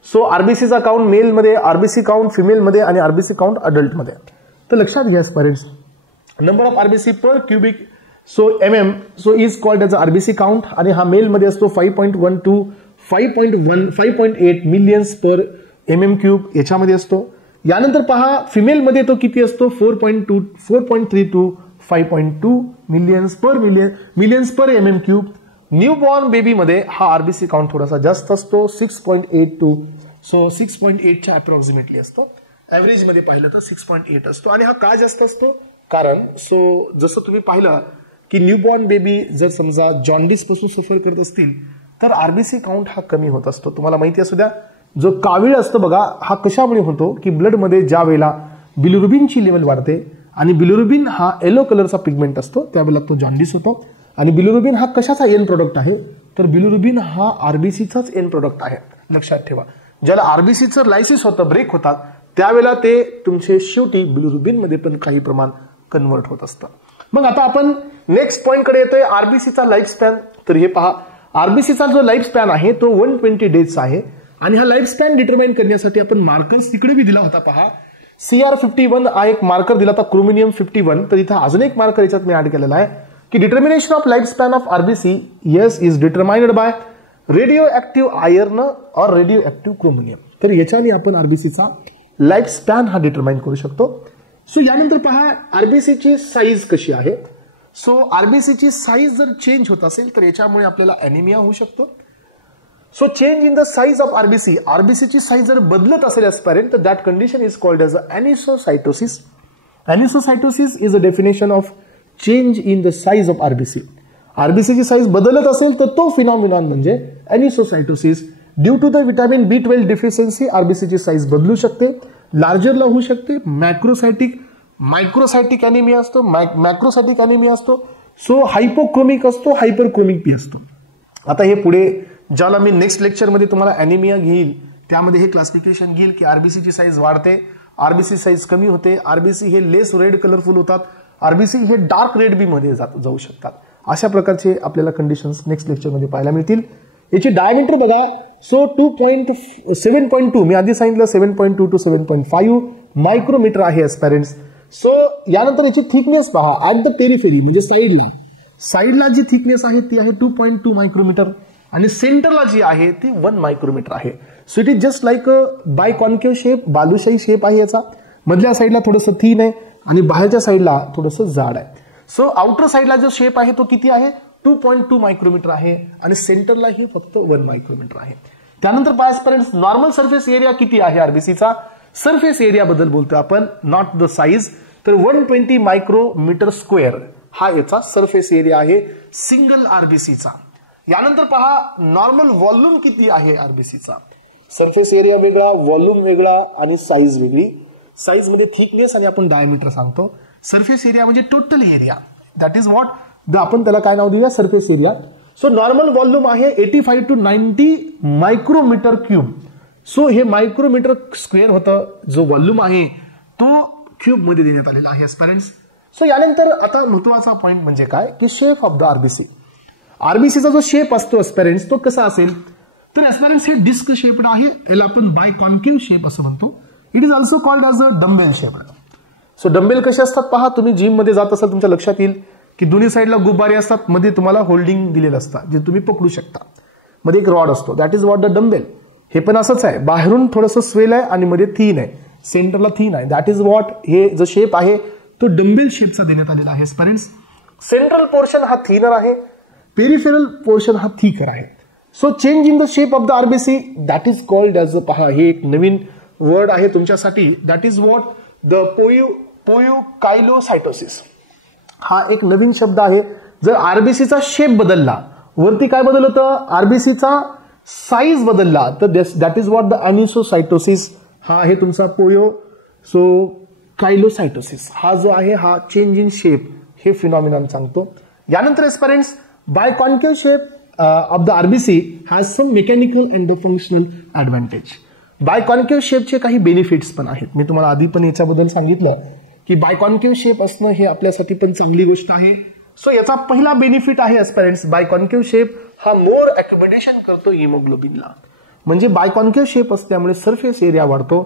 सो आरबीसीचा काउंट मेल मध्ये, आरबीसी काउंट फिमेल मध्ये आणि आरबीसी काउंट अडल्ट मध्ये. तर लक्षात घ्या parents, number of RBC per cubic so MM so is called as RBC count आणि हा मेल मध्ये असतो 5.12 5.8 मिलियन्स पर MM क्यूब याच्यामध्ये असतो. यानंतर पहा फिमेल मध्ये तो किती असतो 4.32 5.2 मिलियन्स पर MM cube. New born baby मध्ये हा आरबीसी काउंट थोडासा जास्त असतो 6.82 सो 6.8च्या अप्रॉक्सिमेटली असतो. ऍव्हरेज मध्ये पाहिलं तर 6.8 असतो. आणि हा का जास्त असतो कारण जसं तुम्ही पाहिलं की न्यूबॉर्न बेबी जर समजा जॉन्डिस पासून सफर करत असतील तर आरबीसी काउंट हा कमी होत असतो. तुम्हाला माहिती असू द्या, जो कावीळ असतो बघा हा कशामुळे होतो की ब्लड मध्ये ज्या वेळेला बिलिरुबिनची लेवल वाढते आणि बिलिरुबिन हा येलो कलरचा पिगमेंट असतो त्यावेळेला तो जॉन्डिस होतो. आणि बिलिरुबिन हा कशाचा एन प्रोडक्ट आहे तर बिलिरुबिन हा आरबीसीचाच एन प्रोडक्ट आहे. लक्षात ठेवा, ज्याला आरबीसीचं लायसिस होतं, ब्रेक होतात, त्यावेळेला ते तुमचे शेवटी बिलिरुबिन मध्ये पण काही प्रमाण कन्वर्ट होत असतं. मग आता आपण नेक्स्ट पॉइंट कडे येतोय, आरबीसीचा लाईफ स्पॅन. तर हे पहा, आरबीसीचा जो लाईफ स्पॅन आहे तो 120 डेजचा आहे आणि हा लाईफ स्पॅन डिटरमाइन करण्यासाठी आपण मार्कर्स तिकडे बी दिला होता. पहा CR51 हा एक मार्कर दिला होता, क्रोमिनियम 51. तर इथं अजून एक मार्कर याच्यात मी ऍड केलेला आहे की determination of life span of RBC is determined by radio active iron और रेडिओ ऍक्टिव्ह क्रोमिनियम. तर याच्याने आपण आरबीसीचा लाईफ स्पॅन हा डिटरमाइन करू शकतो. सो यानंतर पहा आरबीसीची साईज कशी आहे. सो आरबीसीची साईज जर चेंज होत असेल तर याच्यामुळे आपल्याला अॅनिमिया होऊ शकतो. So change in the size of RBC, आरबीसीची साईज जर बदलत असेल एस्पिरंट तर that condition is called as anisocytosis. Anisocytosis is a definition of change in the size of RBC. आरबीसीची साईज बदलत असेल तर तो फिनॉमिनॉन म्हणजे anisocytosis. Due to the vitamin B12 deficiency आरबीसीची साईज बदलू शकते, लार्जरला होऊ शकते, मायक्रोसायटिक अॅनिमिया असतो, मॅक्रोसायटिक अॅनिमिया असतो, सो हायपोक्रोमिक असतो, हायपरक्रोमिक पी असतो. आता हे पुढे ज्याला मी नेक्स्ट लेक्चरमध्ये तुम्हाला अॅनिमिया घेईल त्यामध्ये हे क्लासिफिकेशन घेईल की आरबीसीची साईज वाढते, आरबीसी साईज कमी होते, आरबीसी हे लेस रेड कलरफुल होतात, आरबीसी हे डार्क रेड बी मध्ये जाऊ शकतात. अशा प्रकारचे आपल्याला कंडिशन्स नेक्स्ट लेक्चरमध्ये पाहायला मिळतील. याची डायमीटर बघा, सो 7.2 मी आधी सांगितलं 7.2 to 7.5 मायक्रोमीटर आहे एस्पिरंट्स. सो यानंतर याची थिकनेस पहा, ऍट द पेरिफेरी म्हणजे साईडला जी थिकनेस आहे ती आहे 2.2 मायक्रोमीटर आणि सेंटरला जी आहे ती 1 मायक्रोमीटर आहे. So it is just like a biconcave shape, balushahi shape आहे याचा. मधल्या साईडला थोडंसं थिन आहे आणि बाहेरच्या साईडला थोडंसं जाड आहे. सो आउटर साईडला जो शेप आहे तो किती आहे 2.2 मायक्रोमीटर आहे आणि सेंटरला ही फक्त 1 मायक्रोमीटर आहे. त्यानंतर पायस्परेंट्स नॉर्मल सरफेस एरिया किती आहे आरबीसीचा, सरफेस एरिया बद्दल बोलतो आपण, नॉट द साईज. तर 120 मायक्रोमीटर स्क्वेअर हा याचा सरफेस एरिया आहे सिंगल आरबीसीचा. यानंतर पहा नॉर्मल व्हॉल्यूम किती आहे आरबीसीचा, सरफेस एरिया वेगळा, व्हॉल्यूम वेगळा आणि साईज वेगळी. साईज मध्ये थिकनेस आणि आपण डायमीटर सांगतो. सरफेस एरिया म्हणजे total area, that is what आपण त्याला काय नाव दिलं surface area. So normal volume आहे 85 to 90 मायक्रोमीटर क्यूब. सो हे मायक्रोमीटर स्क्वेअर होतं, जो व्हॉल्यूम आहे तो क्यूब मध्ये देण्यात आलेला आहे एस्पिरंट्स. सो यानंतर आता महत्वाचा पॉइंट म्हणजे काय की शेप ऑफ द आरबीसी. आरबीसीचा जो शेप असतो एस्पिरंट्स तो कसा असेल तर एस्पिरंट्स हे डिस्क शेप्ड आहे, याला आपण बाय कॉन्केव्ह शेप असं म्हणतो. It is also called as a dumbbell shaped. So dumbbell कसे असतात पहा, तुम्ही जिम मध्ये जात असाल तुमच्या लक्षात येईल की दोन्ही साईडला गुब्बारे असतात, मध्ये तुम्हाला होल्डिंग दिलेलं असतं जे तुम्ही पकडू शकता, मध्ये एक रॉड असतो, that is what the dumbbell. हे पण असंच आहे, बाहेरून थोडंसं स्वेल आहे आणि मध्ये थिन आहे, सेंटरला थिन आहे, दॅट इज व्हॉट हे जो शेप आहे तो डंबेल शेपचा देण्यात आलेला आहे स्पिरिट्स. सेंट्रल पोर्शन हा थिनर आहे, पेरिफेरल पोर्शन हा थिकर आहे. So change in the shape of the RBC that is called as पहा हे एक नवीन वर्ड आहे तुमच्यासाठी, that is what the poikilocytosis. हा एक नवीन शब्द आहे. जर आरबीसीचा शेप बदलला, वरती काय बदल होतं, आरबीसीचा साईज बदलला तर दॅट इज व्हॉट द अॅनिसोसायटोसिस. हा आहे तुमचा पोयो सो कायलोसायटोसिस. हा जो आहे हा चेंज इन शेप हे फिनॉमिनॉन सांगतो. यानंतर aspirants biconcave shape of the RBC has some mechanical and the functional advantage. Biconcave शेपचे काही बेनिफिट्स पण आहेत. मी तुम्हाला आधी पण याच्याबद्दल सांगितलं की बायकॉन्केव्ह शेप असणं हे आपल्यासाठी पण चांगली गोष्ट आहे. सो याचा पहिला बेनिफिट आहे एस्पिरंट्स बायकॉन्केव्ह शेप हा मोर अक्युमिडेशन करतो हिमोग्लोबिनला. म्हणजे बायकॉन्केव्ह शेप असल्यामुळे सरफेस एरिया वाढतो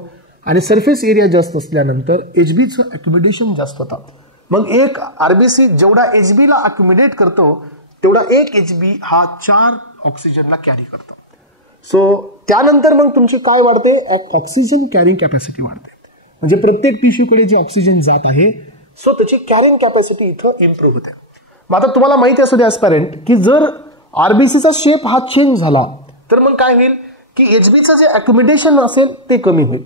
आणि सरफेस एरिया जास्त असल्यानंतर एचबीचं अक्युमिडेशन जास्त होतं. मग एक आरबीसी जेवढा एचबीला अक्युमिडेट करतो तेवढा एक एचबी हा 4 ऑक्सिजनला कॅरी करतो. सो त्यानंतर मग तुमची काय वाढते, ऑक्सिजन कॅरिंग कॅपॅसिटी वाढते. म्हणजे प्रत्येक टिश्यूकडे जे ऑक्सिजन जात आहे सो त्याची कॅरिंग कॅपॅसिटी इथं इम्प्रूव्ह होते. मग आता तुम्हाला माहिती असू द्या एस्पिरंट की जर आरबीसीचा शेप हा चेंज झाला तर मग काय होईल की एचबीचं जे अक्युमिडेशन असेल ते कमी होईल.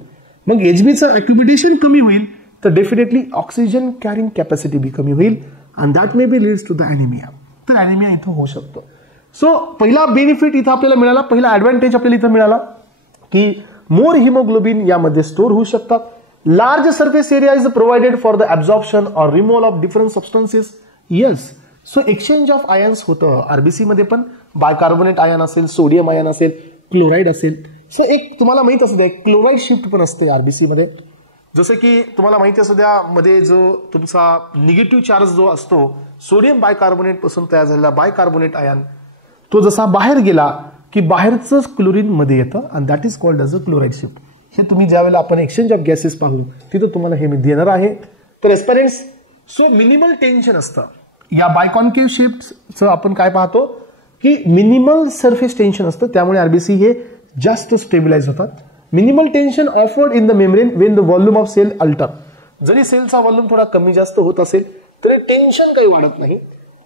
मग एचबीचं अक्युमिडेशन कमी होईल तर डेफिनेटली ऑक्सिजन कॅरिंग कॅपॅसिटी बी कमी होईल and that may be leads to the anaemia. तर अॅनिमिया इथं होऊ शकतो. सो पहिला बेनिफिट इथं आपल्याला मिळाला, पहिला ऍडव्हान्टेज आपल्याला इथं मिळाला की मोर हिमोग्लोबिन यामध्ये स्टोर होऊ शकतात. Large surface area is provided for the absorption or removal of different substances. Yes, so exchange of ions होतं आरबीसी मध्ये पण. बायकार्बोनेट आयन असेल, सोडियम आयन असेल, क्लोराईड असेल. सो एक तुम्हाला माहित असू द्या क्लोराईड शिफ्ट पण असते आरबीसी मध्ये. जसं की तुम्हाला माहिती असू द्या मध्ये जो तुमचा निगेटिव्ह चार्ज जो असतो सोडियम बायकार्बोनेट पासून तयार झालेला बायकार्बोनेट आयन तो जसा बाहेर गेला की बाहेरच क्लोरीन मध्ये येतं and that is called as a chloride shift. हे तुम्ही ज्यावेळेला आपण एक्सचेंज ऑफ गॅसेस पाहू तिथं तुम्हाला हे मी देणार आहे. तर एस्पिरंट्स सो मिनिमल टेन्शन असतं या बायकॉन्केव्ह शेपचं. आपण काय पाहतो की मिनिमल सरफेस टेन्शन असतं त्यामुळे आरबीसी हे जास्त स्टेबिलाइज होतात. Minimal tension offered in the membrane when the volume of cell alter. जरी सेलचा व्हॉल्यूम थोडा कमी जास्त होत असेल तरी टेन्शन काही वाढत नाही.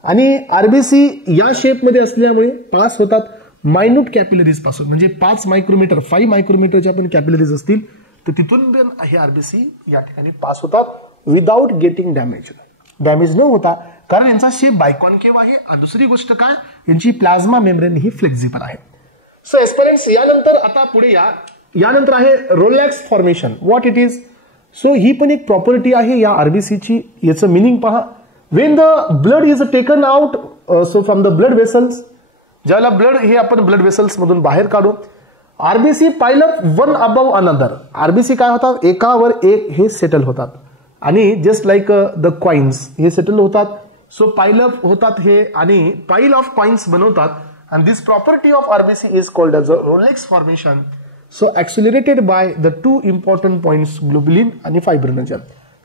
आणि आरबीसी या शेपमध्ये असल्यामुळे पास होतात मायन्यूट कॅपिलरीज पासून. म्हणजे 5 मायक्रोमीटरच्या पण कॅपिलरीज असतील तर तिथून पण हे आरबीसी या ठिकाणी पास होतात विदाउट गेटिंग डॅमेज न होता, कारण यांचा शेप बायकॉन्केव्ह आहे. आणि दुसरी गोष्ट काय, यांची प्लाझ्मा मेम्ब्रेन ही फ्लेक्झिबल आहे. सो एस्पिरंट्स यानंतर आता पुढे यानंतर आहे rouleaux formation. What it is. So ही पण एक प्रॉपर्टी आहे या आरबीसीची. याचं मिनिंग पहा. When the blood is taken out so from the blood vessels, ज्यावेळेला ब्लड हे आपण ब्लड वेसल्स मधून बाहेर काढू, RBC pile up one above another. RBC काय होतात, एकावर एक हे सेटल होतात आणि जस्ट लाईक द कॉइन्स हे सेटल होतात. सो पाईल अप होतात हे आणि पाईल ऑफ कॉइन्स बनवतात. And this property of RBC is called as a rouleaux formation. So accelerated by the 2 important points globulin आणि फायब्रिनोजन.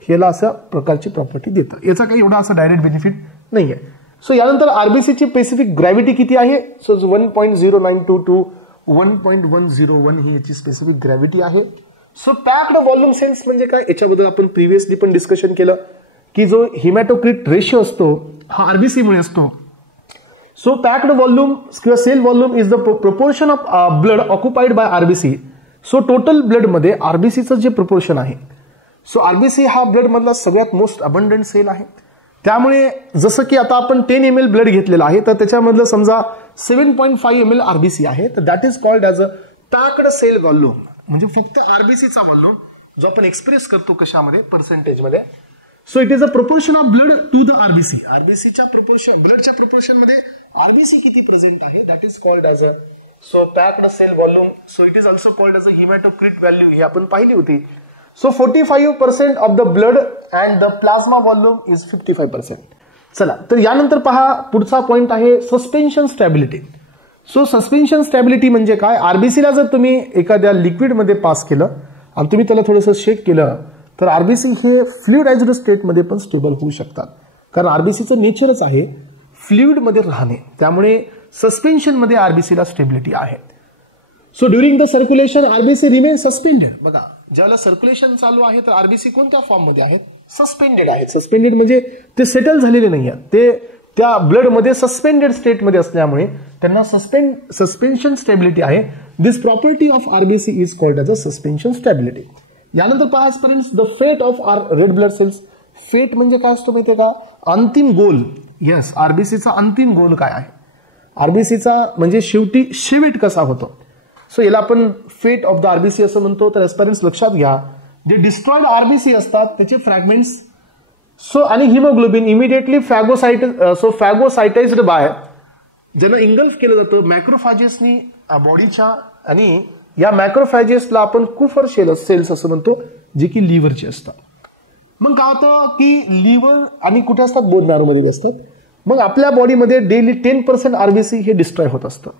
याला अशा प्रकारची प्रॉपर्टी देतं. याचा काही एवढा असा डायरेक्ट बेनिफिट नाही आहे. सो यानंतर आरबीसीची स्पेसिफिक ग्रॅव्हिटी किती आहे. सो 1.0922 to 1.101 ही याची स्पेसिफिक ग्रॅव्हिटी आहे. सो पॅक्ड व्हॉल्यूम सेल्स म्हणजे काय, याच्याबद्दल आपण प्रिव्हियसली पण डिस्कशन केलं की जो हिमॅटोक्रिट रेशिओ असतो हा आरबीसी मुळे असतो. सो पॅक्ड व्हॉल्यूम किंवा cell volume is the proportion of blood occupied by RBC. So total blood मध्ये आरबीसीचं जे प्रोपोर्शन आहे, सो आरबीसी हा ब्लड मधला सगळ्यात मोस्ट अबंडंट सेल आहे. त्यामुळे जसं की आता आपण 10 ml ब्लड घेतलेलं आहे तर त्याच्यामधलं समजा 7.5 ml आरबीसी आहे तर that is called as a packed cell volume. म्हणजे फक्त आरबीसीचा व्हॉल्यूम जो आपण एक्सप्रेस करतो कशामध्ये, पर्सेंटेज मध्ये. So it is a proportion of blood to the RBC. आरबीसीच्या प्रोपोर्शन, ब्लडच्या प्रोपोर्शन मध्ये आरबीसी किती प्रेझेंट आहे that is called as a so packed cell volume. So it is also called as a haematocrit value. हे आपण पाहिली होती. So 45% of the blood and the plasma volume is 55%. चला तर यानंतर पहा पुढचा पॉइंट आहे suspension stability. So suspension stability म्हणजे काय, आरबीसीला जर तुम्ही एखाद्या लिक्विडमध्ये पास केलं आणि तुम्ही त्याला थोडंसं शेक केलं तर आरबीसी हे फ्लुइडाइज्ड स्टेटमध्ये पण स्टेबल होऊ शकतात. कारण आरबीसीचं नेचरच आहे फ्लुइडमध्ये राहणे. त्यामुळे सस्पेन्शनमध्ये आरबीसीला स्टेबिलिटी आहे. So during the circulation RBC remain suspended. बघा ज्याला सर्क्युलेशन चालू आहे तर आरबीसी कोणत्या फॉर्म मध्ये आहेत, सस्पेंडेड आहेत. सस्पेंडेड म्हणजे ते सेटल झालेले नाही आहेत, ते त्या ब्लडमध्ये सस्पेंडेड स्टेटमध्ये असल्यामुळे त्यांना सस्पेन्शन स्टेबिलिटी आहे. This property of RBC is called as a suspension stability. यानंतर पहा students the fate of are red blood cells. Fate म्हणजे काय असतो माहितीये का, अंतिम गोल. येस, आरबीसीचा अंतिम गोल काय आहे. आरबीसीचा म्हणजे शेवटी शेवट कसा होतो. सो याला आपण फेट ऑफ द आरबीसी असं म्हणतो. तर एस्पिरंट्स लक्षात घ्या, जे डिस्ट्रॉइड आरबीसी असतात त्याचे फ्रॅगमेंट्स सो आणि हिमोग्लोबिन इमिडिएटली फॅगोसाइटाइज्ड बाय, ज्याला इंगल्फ केलं जातं मॅक्रोफॅजेसनी बॉडीच्या, आणि या मॅक्रोफॅजेसला आपण कुफर सेल्स असं म्हणतो, जे की लिव्हरचे असतात. मग काय होतं की लिव्हर आणि कुठे असतात, बोन मॅरोमध्ये असतात. मग आपल्या बॉडीमध्ये डेली 10% आरबीसी हे डिस्ट्रॉय होत असतं,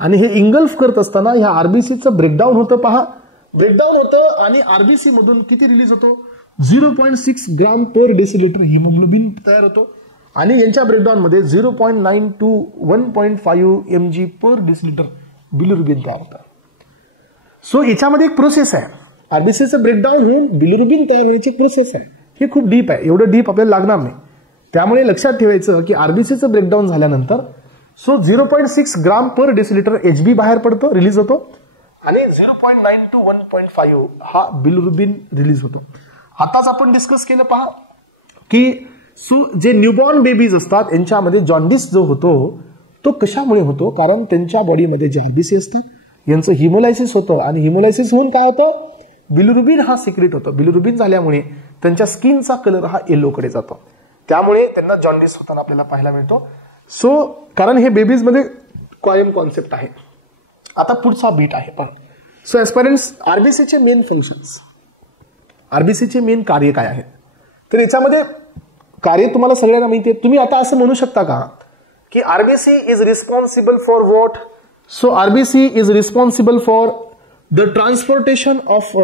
आणि हे इंगल्फ करत असताना ह्या आरबीसीचं ब्रेकडाऊन होतं. पहा, ब्रेकडाऊन होतं आणि आरबीसी मधून किती रिलीज होतो, 0.6 ग्राम पर डेसिलिटर हिमोग्लोबिन तयार होतो, आणि यांच्या ब्रेकडाऊन मध्ये 0.9 to 1.5 mg per decilitre bilirubin तयार होतं. सो याच्यामध्ये एक प्रोसेस आहे, आरबीसीचं ब्रेकडाऊन होऊन बिलिरुबिन तयार होण्याची प्रोसेस आहे. हे खूप डीप आहे, एवढं डीप आपल्याला लागणार नाही. त्यामुळे लक्षात ठेवायचं की आरबीसीचं ब्रेकडाऊन झाल्यानंतर 0.6 ग्राम पर डेसिलिटर एचबी बाहेर पडतो, रिलीज होतो, आणि 0.9 to 1.5 हा बिलिरुबिन रिलीज होतो. आताच आपण डिस्कस केलं पहा की जे न्यूबॉर्न बेबीज असतात यांच्यामध्ये जॉन्डिस जो होतो तो कशामुळे होतो, कारण त्यांच्या बॉडीमध्ये जे आरबीसी असतात यांचं हिमोलायसिस होतं, आणि हिमोलायसिस होऊन काय होतं, बिलिरुबिन हा सिक्रेट होतो. बिलिरुबिन झाल्यामुळे त्यांच्या स्किनचा कलर हा येलोकडे जातो, त्यामुळे त्यांना जॉन्डिस होताना आपल्याला पाहायला मिळतो. सो कारण हे बेबीज मध्ये कायम कॉन्सेप्ट आहे. आता पुढचा बीट आहे पण. सो एस्पिरंट्स, आरबीसीचे मेन फंक्शन्स, आरबीसीचे मेन कार्य काय आहेत, तर याच्यामध्ये कार्य तुम्हाला सगळ्यांना माहिती आहे. तुम्ही आता असं म्हणू शकता का की RBC is responsible for what. So RBC is responsible for the transportation of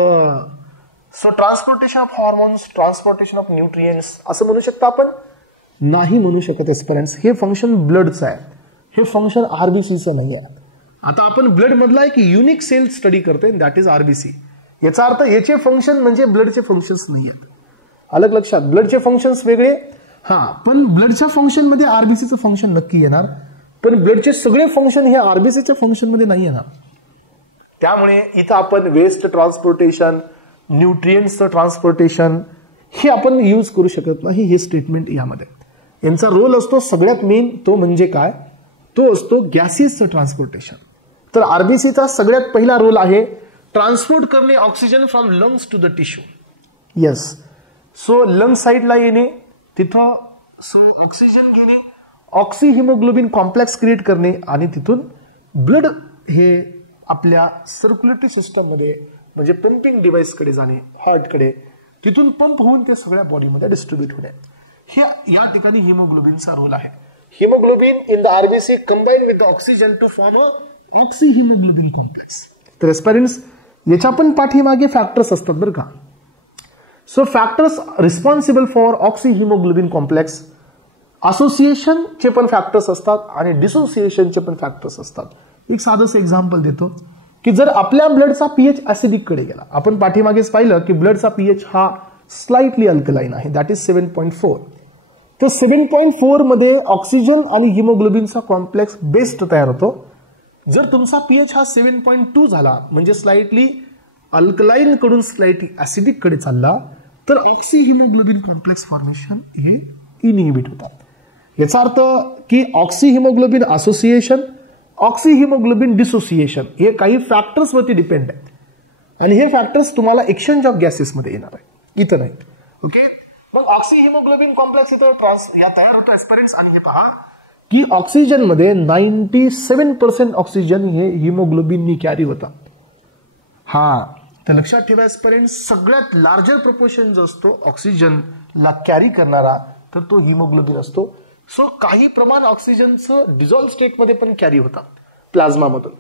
hormones, transportation of nutrients असं म्हणू शकता आपण. नाही म्हणू शकत एस्पिरंट्स, हे फंक्शन ब्लडचं आहे, हे फंक्शन आरबीसीचं नाही आहे. आता आपण ब्लड मधला एक युनिक सेल स्टडी करतोय, दॅट इज आरबीसी. याचा अर्थ याचे फंक्शन म्हणजे ब्लडचे फंक्शन्स नाही आहेत. अलग लक्षात, ब्लडचे फंक्शन्स वेगळे, पण ब्लडच्या फंक्शन मध्ये आरबीसीचं फंक्शन नक्की येणार, पण ब्लडचे सगळे फंक्शन हे आरबीसीच्या फंक्शन मध्ये नाही येणार. त्यामुळे इथं आपण वेस्ट ट्रान्सपोर्टेशन, न्यूट्रिएंट्सचं ट्रान्सपोर्टेशन हे आपण यूज करू शकत नाही. हे स्टेटमेंट यामध्ये यांचा रोल असतो सगळ्यात मेन, तो म्हणजे काय, तो असतो गॅसेसचं ट्रान्सपोर्टेशन. तर आरबीसीचा सगळ्यात पहिला रोल आहे ट्रान्सपोर्ट करणे oxygen from lungs to the tissue. Yes, so lung साईडला येणे, तिथं ऑक्सिजन घेणे, ऑक्सी हिमोग्लोबिन कॉम्प्लेक्स क्रिएट करणे, आणि तिथून ब्लड हे आपल्या सर्क्युलेटरी सिस्टम मध्ये म्हणजे पंपिंग डिव्हाइसकडे जाणे, हार्टकडे, तिथून पंप होऊन ते सगळ्या बॉडीमध्ये डिस्ट्रीब्यूट होणे. हे या ठिकाणी हिमोग्लोबिनचा रोल आहे. Haemoglobin in the RBC combine with the oxygen two form a oxy haemoglobin complex. तर एस्पिरंट्स, याच्या पण पाठीमागे फॅक्टर्स असतात बरं का. So factors responsible for oxy haemoglobin complex, असोसिएशनचे पण फॅक्टर्स असतात आणि डिसोसिएशनचे पण फॅक्टर्स असतात. एक साधंसं एक्झाम्पल देतो की जर आपल्या ब्लडचा पीएच ऍसिडिक कडे गेला, आपण पाठीमागेच पाहिलं की ब्लडचा पीएच हा स्लाइटली अल्कलाइन आहे, दॅट इज 7.4. तर 7.4 मध्ये ऑक्सिजन आणि हिमोग्लोबिनचा कॉम्प्लेक्स बेस्ट तयार होतो. जर तुमचा पीएच हा 7.2 झाला म्हणजे स्लाइटली अल्कलाइन कडून स्लाइटली ऍसिडिक कडे चालला, तर ऑक्सी हिमोग्लोबिन कॉम्प्लेक्स फॉर्मेशन हे इनहिबिट होतात. याचा अर्थ की oxy haemoglobin association, oxy haemoglobin dissociation हे काही फॅक्टर्स वरती डिपेंड आहेत, आणि हे फॅक्टर्स तुम्हाला एक्सचेंज ऑफ गॅसेस मध्ये येणार आहे, इथं नाही. ओके, मग ऑक्सी हिमोग्लोबिन कॉम्प्लेक्स इथं या तयार होतो एस्पिरंट्स. आणि हे पहा की ऑक्सिजन मध्ये 97% ऑक्सिजन हे हिमोग्लोबिननी कॅरी होता. तर लक्षात ठेवा एस्पिरंट्स, सगळ्यात लार्जर प्रोपोर्शन जो असतो ऑक्सिजनला कॅरी करणारा तर तो हिमोग्लोबिन असतो. सो काही प्रमाण ऑक्सिजनचं डिझॉल्व स्टेटमध्ये पण कॅरी होतं प्लाझ्मामधून,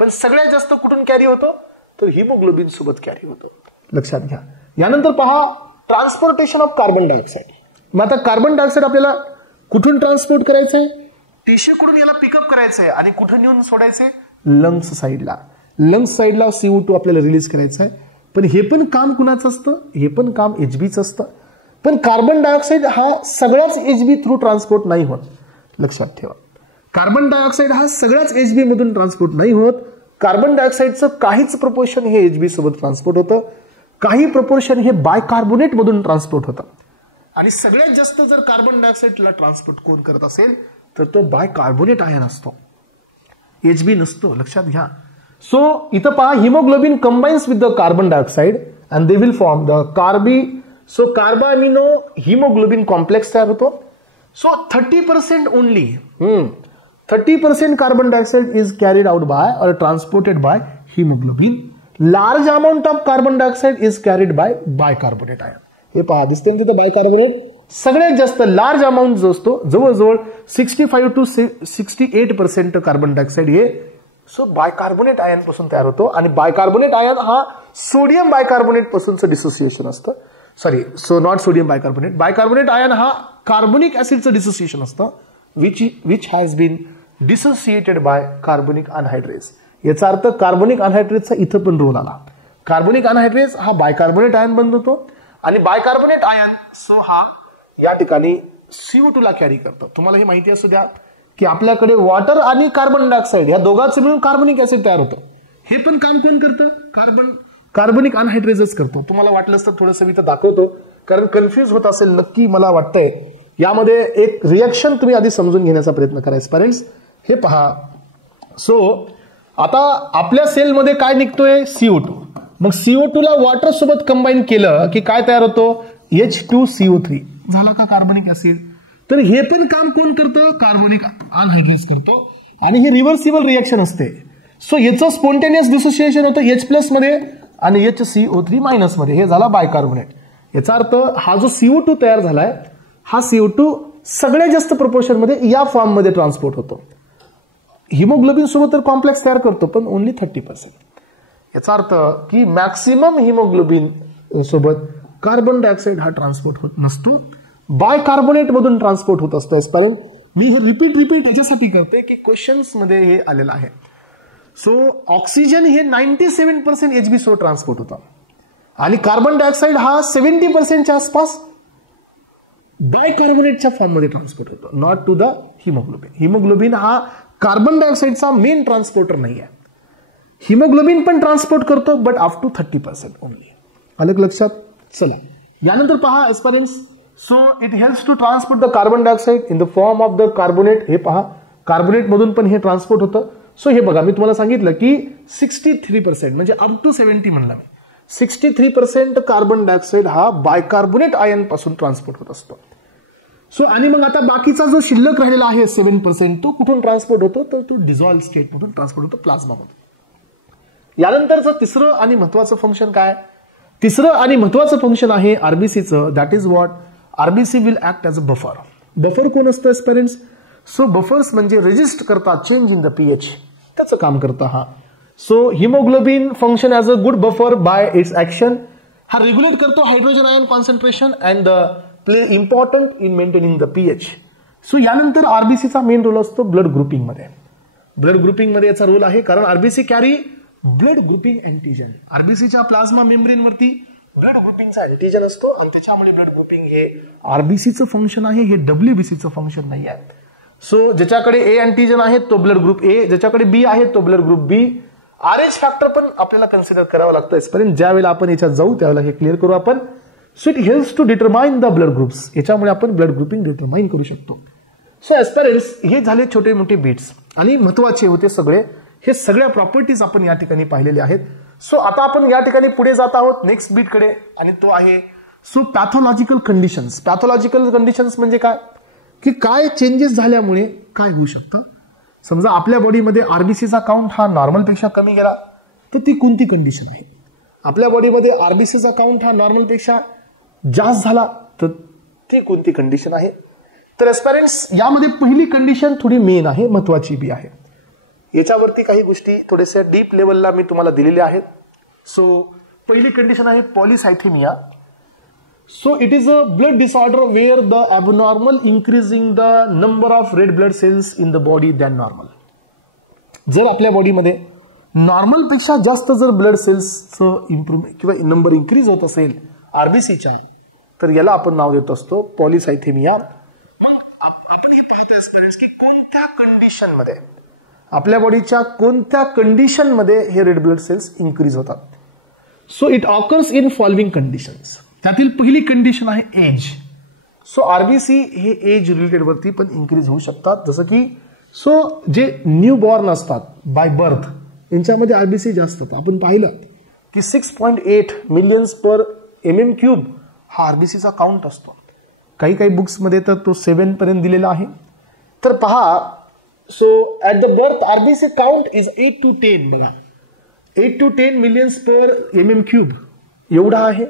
पण सगळ्यात जास्त कुठून कॅरी होतो तर हिमोग्लोबिन सोबत कॅरी होतो. लक्षात घ्या. यानंतर पहा ट्रान्सपोर्टेशन ऑफ कार्बन डायऑक्साईड. मग आता कार्बन डायऑक्साईड आपल्याला कुठून ट्रान्सपोर्ट करायचं आहे, टिश्यूकडून याला पिकअप करायचं आहे आणि कुठून नेऊन सोडायचंय, लंग्स साईडला. लंग्स साईडला CO2 आपल्याला रिलीज करायचं आहे. पण हे पण काम कुणाचं असतं, हे पण काम एचबीचं असतं. पण कार्बन डायऑक्साईड हा सगळ्याच एचबी थ्रू ट्रान्सपोर्ट नाही होत. लक्षात ठेवा, कार्बन डायऑक्साईड हा सगळ्याच एचबी मधून ट्रान्सपोर्ट नाही होत. कार्बन डायऑक्साईडचं काहीच प्रपोर्शन हे एचबी सोबत ट्रान्सपोर्ट होतं, काही प्रपोर्शन हे बायकार्बोनेट मधून ट्रान्सपोर्ट होतं. आणि सगळ्यात जास्त जर कार्बन डायऑक्साईडला ट्रान्सपोर्ट कोण करत असेल तर तो बायकार्बोनेट आयन असतो. HB नसतो, लक्षात घ्या. सो इथं पहा, haemoglobin combines with the carbon dioxide and they will form the carbamino haemoglobin complex तयार होतो. So 30% only 30% carbon dioxide is carried out by or transported by hemoglobin. Large amount of carbon dioxide is carried by bicarbonate ion. हे पहा, दिसते ना तिथं bicarbonate. सगळ्यात जास्त large amount जो असतो जवळजवळ 65 to 68% कार्बन डायऑक्साइड हे बायकार्बोनेट आयन पासून तयार होतो. आणि बायकार्बोनेट आयन हा सोडियम बायकार्बोनेट पासूनचं डिसोसिएशन असतं. Not sodium bicarbonate. Bicarbonate ion हा कार्बोनिक ऍसिडचं डिसोसिएशन असतं which has been dissociated by carbonic anhydrase. याचा अर्थ कार्बोनिक अनहायड्रेटचा इथं पण रोल आला. कार्बोनिक अनहायड्रेस हा बायकार्बोनेट आयन बनतो आणि बायकार्बोनेट आयन हा या ठिकाणी CO2 ला कॅरी करतो. तुम्हाला हे माहिती असू द्या की आपल्याकडे वॉटर आणि कार्बन डायऑक्साइड या दोघांचे मिळून कार्बोनिक ऍसिड तयार होतं. हे पण काम कोण करतं? कार्बोनिक अनहायड्रेजच करतो. तुम्हाला वाटलं असतं थोडंसं मी इथं दाखवतो, कारण कन्फ्युज होत असेल नक्की मला वाटतंय. यामध्ये एक रिएक्शन तुम्ही आधी समजून घेण्याचा प्रयत्न करायचा पेरेंट्स. हे पहा, आता आपल्या सेलमध्ये काय निघतोय? CO2. मग CO2 ला वॉटर सोबत कंबाईन केलं की काय तयार होतो? H2CO3 झाला का कार्बनिक ऍसिड. तर हे पण काम कोण करतं? कार्बोनिक अनहायड्रेस करतो. आणि हे रिव्हर्सिबल रिएक्शन असते. याचं स्पॉन्टेनियस डिसोसिएशन होतं H+ मध्ये आणि HCO3- मध्ये. हे झाला बायकार्बोनेट. याचा अर्थ हा जो CO2 तयार झालाय हा CO2 सगळ्यात जास्त प्रोपोर्शन मध्ये या फॉर्म मध्ये ट्रान्सपोर्ट होतो. हिमोग्लोबिन सोबत तर कॉम्प्लेक्स तयार करतो पण ओनली 30%. याचा अर्थ की मॅक्सिमम हिमोग्लोबिन सोबत कार्बन डायऑक्साइड हा ट्रान्सपोर्ट होत नसतो, बायकार्बोनेट मधून ट्रान्सपोर्ट होत असतो. एस्पायरिन मी हे रिपीट याच्यासाठी करते की क्वेश्चन्स मध्ये हे आलेलं आहे. ऑक्सिजन हे 97% HB सोबत ट्रान्सपोर्ट होतं आणि कार्बन डायऑक्साइड हा 70% आसपास बायकार्बोनेटच्या फॉर्म मध्ये ट्रान्सपोर्ट होतो, not to the haemoglobin. Haemoglobin हा कार्बन डायऑक्साइडचा मेन ट्रान्सपोर्टर नाही आहे. हिमोग्लोबिन पण ट्रान्सपोर्ट करतो बट अप टू 30% ओनली. अलग लक्षात. चला यानंतर पहा aspirants. It helps to transport the carbon dioxide in the form of the carbonate. हे पहा, कार्बोनेट मधून पण हे ट्रान्सपोर्ट होतं. हे बघा, मी तुम्हाला सांगितलं की 63% म्हणजे अप टू 70 म्हणला मी. 63% कार्बन डायऑक्साइड हा बायकार्बोनेट आयन पासून ट्रान्सपोर्ट होत असतो. आणि मग आता बाकीचा जो शिल्लक राहिलेला आहे 7% तो कुठून ट्रान्सपोर्ट होतो? तर तो डिझॉल्व स्टेट मधून ट्रान्सपोर्ट होतो प्लाझ्मा मधून. यानंतरचं तिसरं आणि महत्वाचं फंक्शन काय? तिसरं आणि महत्वाचं फंक्शन आहे आरबीसीचं. That is what RBC will act as a buffer. Buffer कोण असतं पेरेंट्स? बफर्स म्हणजे रेजिस्ट करतात चेंज इन द पीएच, त्याचं काम करतं हा. Haemoglobin function as a good buffer by its action. हा रेग्युलेट करतो hydrogen ion concentration and play important in maintaining the pH. यानंतर आरबीसीचा मेन रोल असतो ब्लड ग्रुपिंग मध्ये. ब्लड ग्रुपिंग मध्ये याचा रोल आहे कारण RBC carry blood grouping antigen. आरबीसीच्या प्लाझ्मा मेम्ब्रेन वरती ब्लड ग्रुपिंगचा अँटीजन असतो आणि त्याच्यामुळे ब्लड ग्रुपिंग हे आरबीसीचं फंक्शन आहे, हे डब्ल्यूबीसीचं फंक्शन नाही आहे. ज्याच्याकडे ए अँटीजन आहे तो ब्लड ग्रुप ए, ज्याच्याकडे बी आहे तो ब्लड ग्रुप बी. आरएच फॅक्टर पण आपल्याला कन्सिडर करावं लागतं. ज्यावेळेला आपण याच्यात जाऊ त्यावेळेला हे क्लिअर करू आपण. It helps to determine the blood groups. याच्यामुळे आपण ब्लड ग्रुपिंग डिटरमाइन करू शकतो. एस्पेरेंट्स हे झाले छोटे मोठे बीट्स आणि महत्वाचे होते सगळे. हे सगळ्या प्रॉपर्टीज आपण या ठिकाणी पाहिलेले आहेत. आता आपण या ठिकाणी पुढे जात आहोत नेक्स्ट बीट कडे आणि तो आहे पॅथॉलॉजिकल कंडिशन्स. पॅथॉलॉजिकल कंडिशन्स म्हणजे काय? की काय चेंजेस झाल्यामुळे काय होऊ शकतं. समजा आपल्या बॉडीमध्ये आरबीसीचा काउंट हा नॉर्मलपेक्षा कमी गेला तर ती कोणती कंडिशन आहे? आपल्या बॉडीमध्ये आरबीसीचा काउंट हा नॉर्मलपेक्षा जास्त झाला तर ती कोणती कंडिशन आहे? तर एस्पेरेंट्स यामध्ये पहिली कंडिशन थोडी मेन आहे, महत्वाची बी आहे. याच्यावरती काही गोष्टी थोडेसे डीप लेवलला मी तुम्हाला दिलेल्या आहेत. पहिली कंडिशन आहे polycythaemia. It is a blood disorder where the abnormal increasing the number of red blood cells in the body than normal. जर आपल्या बॉडीमध्ये नॉर्मलपेक्षा जास्त जर ब्लड सेल्सचं इम्प्रूव्हमेंट किंवा नंबर इन्क्रीज होत असेल आरबीसीच्या, तर याला आपण नाव देत असतो पॉलिसायथेमिया. मग आपण हे पाहतो की कोणत्या कंडिशन मध्ये आपल्या बॉडीच्या कोणत्या कंडिशन मध्ये हे रेड ब्लड सेल्स इन्क्रीज होतात. It occurs in following conditions. त्यातील पहिली कंडिशन आहे एज. आरबीसी हे एज रिलेटेड वरती पण इन्क्रीज होऊ शकतात. जसं की सो जे न्यू बॉर्न असतात बाय बर्थ यांच्यामध्ये आरबीसी जास्त असतात. आपण पाहिलं की 6.8 मिलियन्स पर mm³ हा आरबीसीचा काउंट असतो. काही काही बुक्समध्ये तर तो 7 पर्यंत दिलेला आहे. तर पहा, so at the birth RBC count is 8 to 10. बघा, 8 to 10 मिलियन्स पर mm³ एवढा आहे.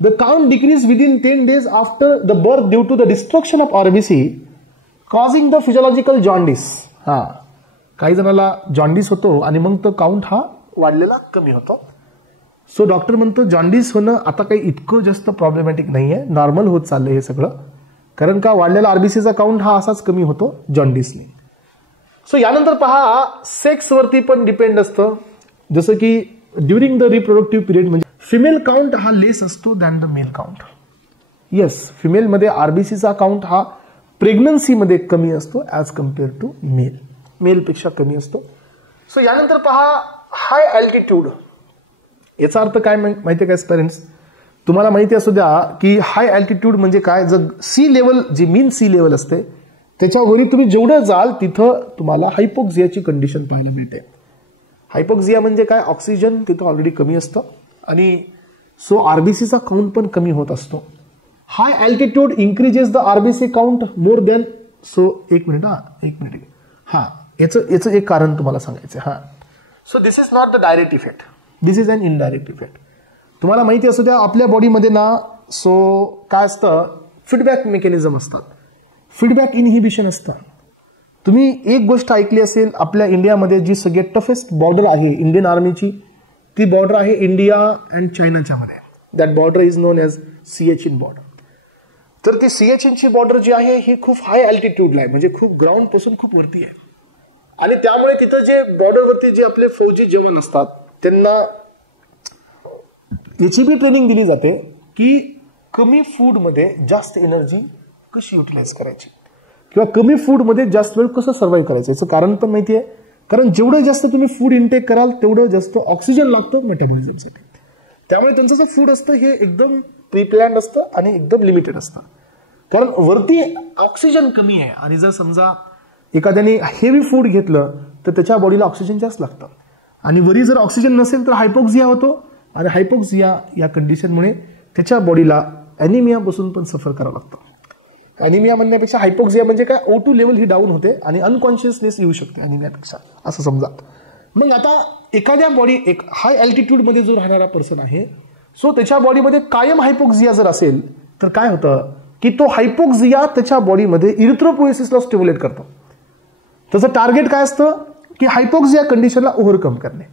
The count decrease within 10 days after the birth due to the destruction of RBC causing the physiological jaundice. हा, काही जणाला जॉन्डिस होतो आणि मग तो count हा वाढलेला कमी होतो. सो डॉक्टर म्हणतो जॉन्डिस होणं आता काही इतकं जास्त प्रॉब्लेमॅटिक नाही आहे, नॉर्मल होत चाललंय हे सगळं. कारण का वाढलेला आरबीसीचा काउंट हा असाच कमी होतो जॉन्डिसने. सो यानंतर पहा, सेक्सवरती पण डिपेंड असतं. जसं की ड्युरिंग द रिप्रोडक्टिव्ह पिरियड म्हणजे फिमेल काउंट हा लेस असतो than the male count. Yes, फिमेलमध्ये आरबीसीचा काउंट हा प्रेग्नन्सीमध्ये कमी असतो ॲज कम्पेअर टू मेल. मेलपेक्षा कमी असतो. सो यानंतर पहा, हाय अल्टिट्यूड. याचा अर्थ काय माहिती आहे का पेरेंट्स? तुम्हाला माहिती असू द्या की हाय अल्टिट्यूड म्हणजे काय? जर C level, G mean C level असते त्याच्यावरी तुम्ही जेवढं जाल तिथं तुम्हाला हायपोक्सियाची कंडिशन पाहायला मिळते. हायपोक्सिया म्हणजे काय? ऑक्सिजन तिथं ऑलरेडी कमी असतं आणि सो आरबीसीचा काउंट पण कमी होत असतो. High altitude increases the RBC count more than. So एक मिनिट हा, याचं एक कारण तुम्हाला सांगायचं. हा, so this is not the direct effect, this is an indirect effect. तुम्हाला माहिती असू द्या आपल्या बॉडीमध्ये ना, सो काय असतं, फीडबॅक मेकॅनिझम असतात, फीडबॅक इनहिबिशन असतं. तुम्ही एक गोष्ट ऐकली असेल, आपल्या इंडियामध्ये जी सगळ्यात टफेस्ट बॉर्डर आहे इंडियन आर्मीची, ती बॉर्डर आहे इंडिया अँड चायनाच्या मध्ये. That border is non as Siachen border. तर ती सियाचीनची बॉर्डर जी आहे ही खूप हाय अल्टिट्यूडला आहे, म्हणजे खूप ग्राउंड पासून खूप वरती आहे. आणि त्यामुळे तिथं जे बॉर्डरवरती जे आपले फौजी जवान असतात त्यांना याची बी ट्रेनिंग दिली जाते की कमी फूडमध्ये जास्त एनर्जी कशी युटिलाइज करायची किंवा कमी फूडमध्ये जास्त वेळ कसं सर्व्हाइव्ह करायचं. याचं कारण पण माहिती आहे, कारण जेवढं जास्त तुम्ही फूड इनटेक कराल तेवढं जास्त ऑक्सिजन लागतं मेटाबॉलिझमसाठी. त्यामुळे त्यांचं जे फूड असतं हे एकदम प्रीप्लॅन्ड असतं आणि एकदम लिमिटेड असतं. कारण वरती ऑक्सिजन कमी आहे आणि जर समजा एखाद्याने हेवी फूड घेतलं तर त्याच्या बॉडीला ऑक्सिजन जास्त लागतं आणि वरी जर ऑक्सिजन नसेल तर हायपोक्सिया होतो आणि हायपोक्सिया या कंडिशनमुळे त्याच्या बॉडीला ॲनिमियापासून पण सफर करावं लागतं. ॲनिमिया म्हणण्यापेक्षा हायपोक्सिया म्हणजे काय, O2 लेवल ही डाऊन होते आणि अनकॉन्शियसनेस येऊ शकते ॲनिमियापेक्षा, असं समजा. मग आता एखाद्या बॉडी एक हाय अल्टिट्यूडमध्ये जो राहणारा पर्सन आहे, सो त्याच्या बॉडीमध्ये कायम हायपोक्सिया जर असेल तर काय होतं की तो हायपोक्सिया त्याच्या बॉडीमध्ये इरिथ्रोपोएसिसला स्टिम्युलेट करतो. त्याचं टार्गेट काय असतं की हायपोक्सिया कंडिशनला ओव्हरकम करणे.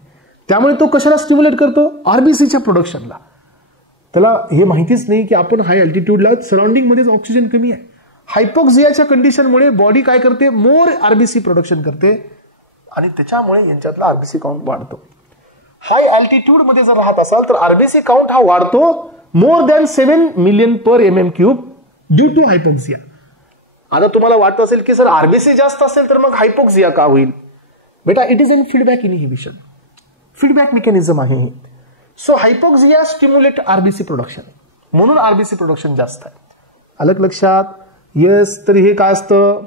त्यामुळे तो कशाला स्टिम्युलेट करतो? आरबीसीच्या प्रोडक्शनला. त्याला हे माहितीच नाही की आपण हाय अल्टिट्यूडला सराउंडिंगमध्येच ऑक्सिजन कमी आहे. हायपोक्सियाच्या कंडिशनमुळे बॉडी काय करते, मोर आरबीसी प्रोडक्शन करते आणि त्याच्यामुळे यांच्यातला आरबीसी काउंट वाढतो. हाय अल्टिट्यूडमध्ये जर राहत असाल तर आरबीसी काउंट हा वाढतो more than 7 million per mm³ due to hypoxia. आता तुम्हाला वाटत असेल की सर आरबीसी जास्त असेल तर मग हायपोक्सिया का होईल? बेटा, it is an feedback inhibition, feedback mechanism आहे ही. सो हायपोक्सिया स्टिम्युलेट आरबीसी प्रोडक्शन, म्हणून आरबीसी प्रोडक्शन जास्त आहे. अलग लक्षात? येस. तर हे काय असतं?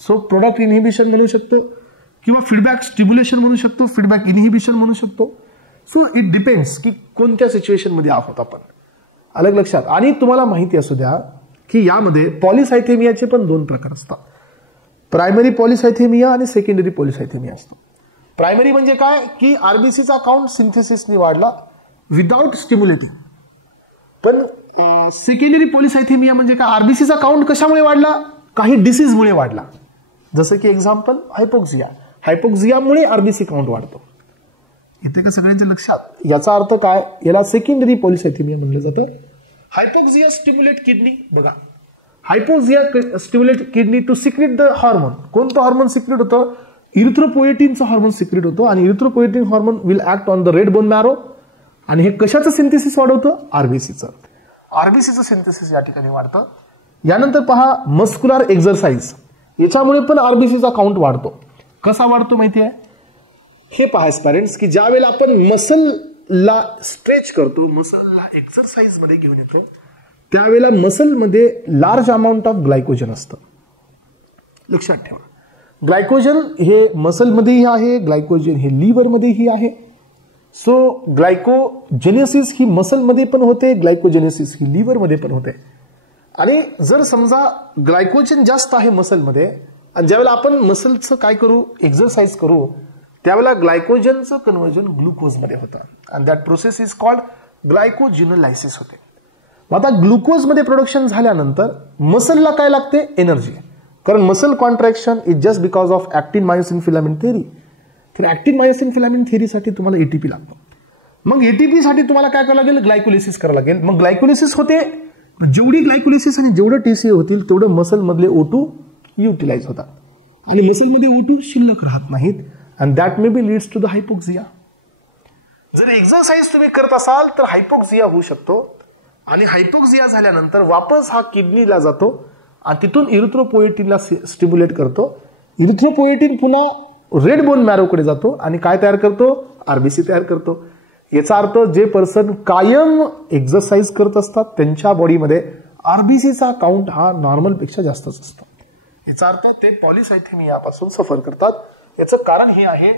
सो प्रोडक्ट इनहिबिशन म्हणू शकतो किंवा फीडबॅक स्टिम्युलेशन म्हणू शकतो, फीडबॅक इनहिबिशन म्हणू शकतो. सो इट डिपेंड्स की कोणत्या सिच्युएशनमध्ये आहोत आपण. अलग लक्षात? आणि तुम्हाला माहिती असू द्या की यामध्ये पॉलिसायथेमियाचे पण 2 प्रकार असतात. प्रायमरी पॉलिसायथेमिया आणि सेकंडरी पॉलिसायथेमिया असतो. प्रायमरी म्हणजे काय की आरबीसीचा काउंट सिंथेसिसने वाढला विदाउट स्टिम्युलेटिंग. पण सेकंडरी पॉलिसायथेमिया म्हणजे काय, आरबीसीचा काउंट कशामुळे वाढला? काही डिसीजमुळे वाढला. जसं की एक्झाम्पल हायपोक्सिया, हायपोक्सियामुळे आरबीसी काउंट वाढतो. येते का सगळ्यांच्या लक्षात? याचा अर्थ काय, याला सेकंडरी पॉलिसायथेमिया म्हणलं जातं. Hypoxia stimulate kidney. बघा, hypoxia stimulate kidney to secrete the hormone. कोणतं हार्मोन सिक्रेट होतं? इरिथ्रोपोएटिनचं हार्मोन सिक्रेट होतं आणि erythropoietin hormone will act on the red bone marrow. आणि हे कशाचं सिंथेसिस वाढवतं? आरबीसीचं. आरबीसीचं सिंथेसिस या ठिकाणी वाढतं. यानंतर पहा मस्क्युलर एक्झरसाइज, याच्यामुळे पण आरबीसीचा काउंट वाढतो. कसा वाढतो माहिती आहे? हे पहा पॅरेंट्स की ज्या वेळेला आपण मसलला स्ट्रेच करतो, मसलला एक्सरसाइज मध्ये घेऊन येतो, त्यावेळेला मसलमध्ये लार्ज अमाऊंट ऑफ ग्लायकोजन असतं. लक्षात ठेवा. ग्लायकोजन हे मसलमध्येही आहे, ग्लायकोजन हे लिव्हरमध्येही आहे. सो ग्लायकोजेनेसिस ही मसलमध्ये पण होते, ग्लायकोजेनेसिस ही लिव्हरमध्ये पण होते. आणि जर समजा ग्लायकोजन जास्त आहे मसलमध्ये आणि ज्यावेळेला आपण मसलचं काय करू, एक्सरसाइज करू, त्यावेळेला ग्लायकोजनचं कन्व्हर्जन ग्लुकोजमध्ये होतं आणि दॅट प्रोसेस इज कॉल्ड ग्लायकोजिनोलायसिस होते. आता ग्लुकोजमध्ये प्रोडक्शन झाल्यानंतर मसलला काय लागते, एनर्जी. कारण muscle contraction is just because of actin myosin filament theory. तर ऍक्टिन मायोसिन फिलामेंट थिअरीसाठी तुम्हाला एटीपी लागतो. मग एटीपी साठी तुम्हाला काय करावं लागेल, ग्लायकोलिसिस करावं लागेल. मग ग्लायकोलिसिस होते, जेवढी ग्लायकोलिसिस आणि जेवढं टीसीए होतील तेवढं मसल मधले O2 युटिलाइज होतात आणि मसलमध्ये O2 शिल्लक राहत नाहीत and that may be leads to the hypoxia. जर एक्सरसाइज तुम्ही करत असाल तर हायपोक्सिया होऊ शकतो आणि हायपोक्सिया झाल्यानंतर वापस हा किडनीला जातो आणि तिथून इरिथ्रोपोएटिनला स्टिम्युलेट करतो. इरिथ्रोपोएटिन पुन्हा रेड बोन मॅरोकडे जातो आणि काय तयार करतो, आरबीसी तयार करतो. याचा अर्थ जे पर्सन कायम एक्सरसाइज करत असतात त्यांच्या बॉडीमध्ये आरबीसीचा काउंट हा नॉर्मल पेक्षा जास्तच असतो. याचा अर्थ ते पॉलिसायथेमियापासून सफर करतात. याचं कारण हे आहे,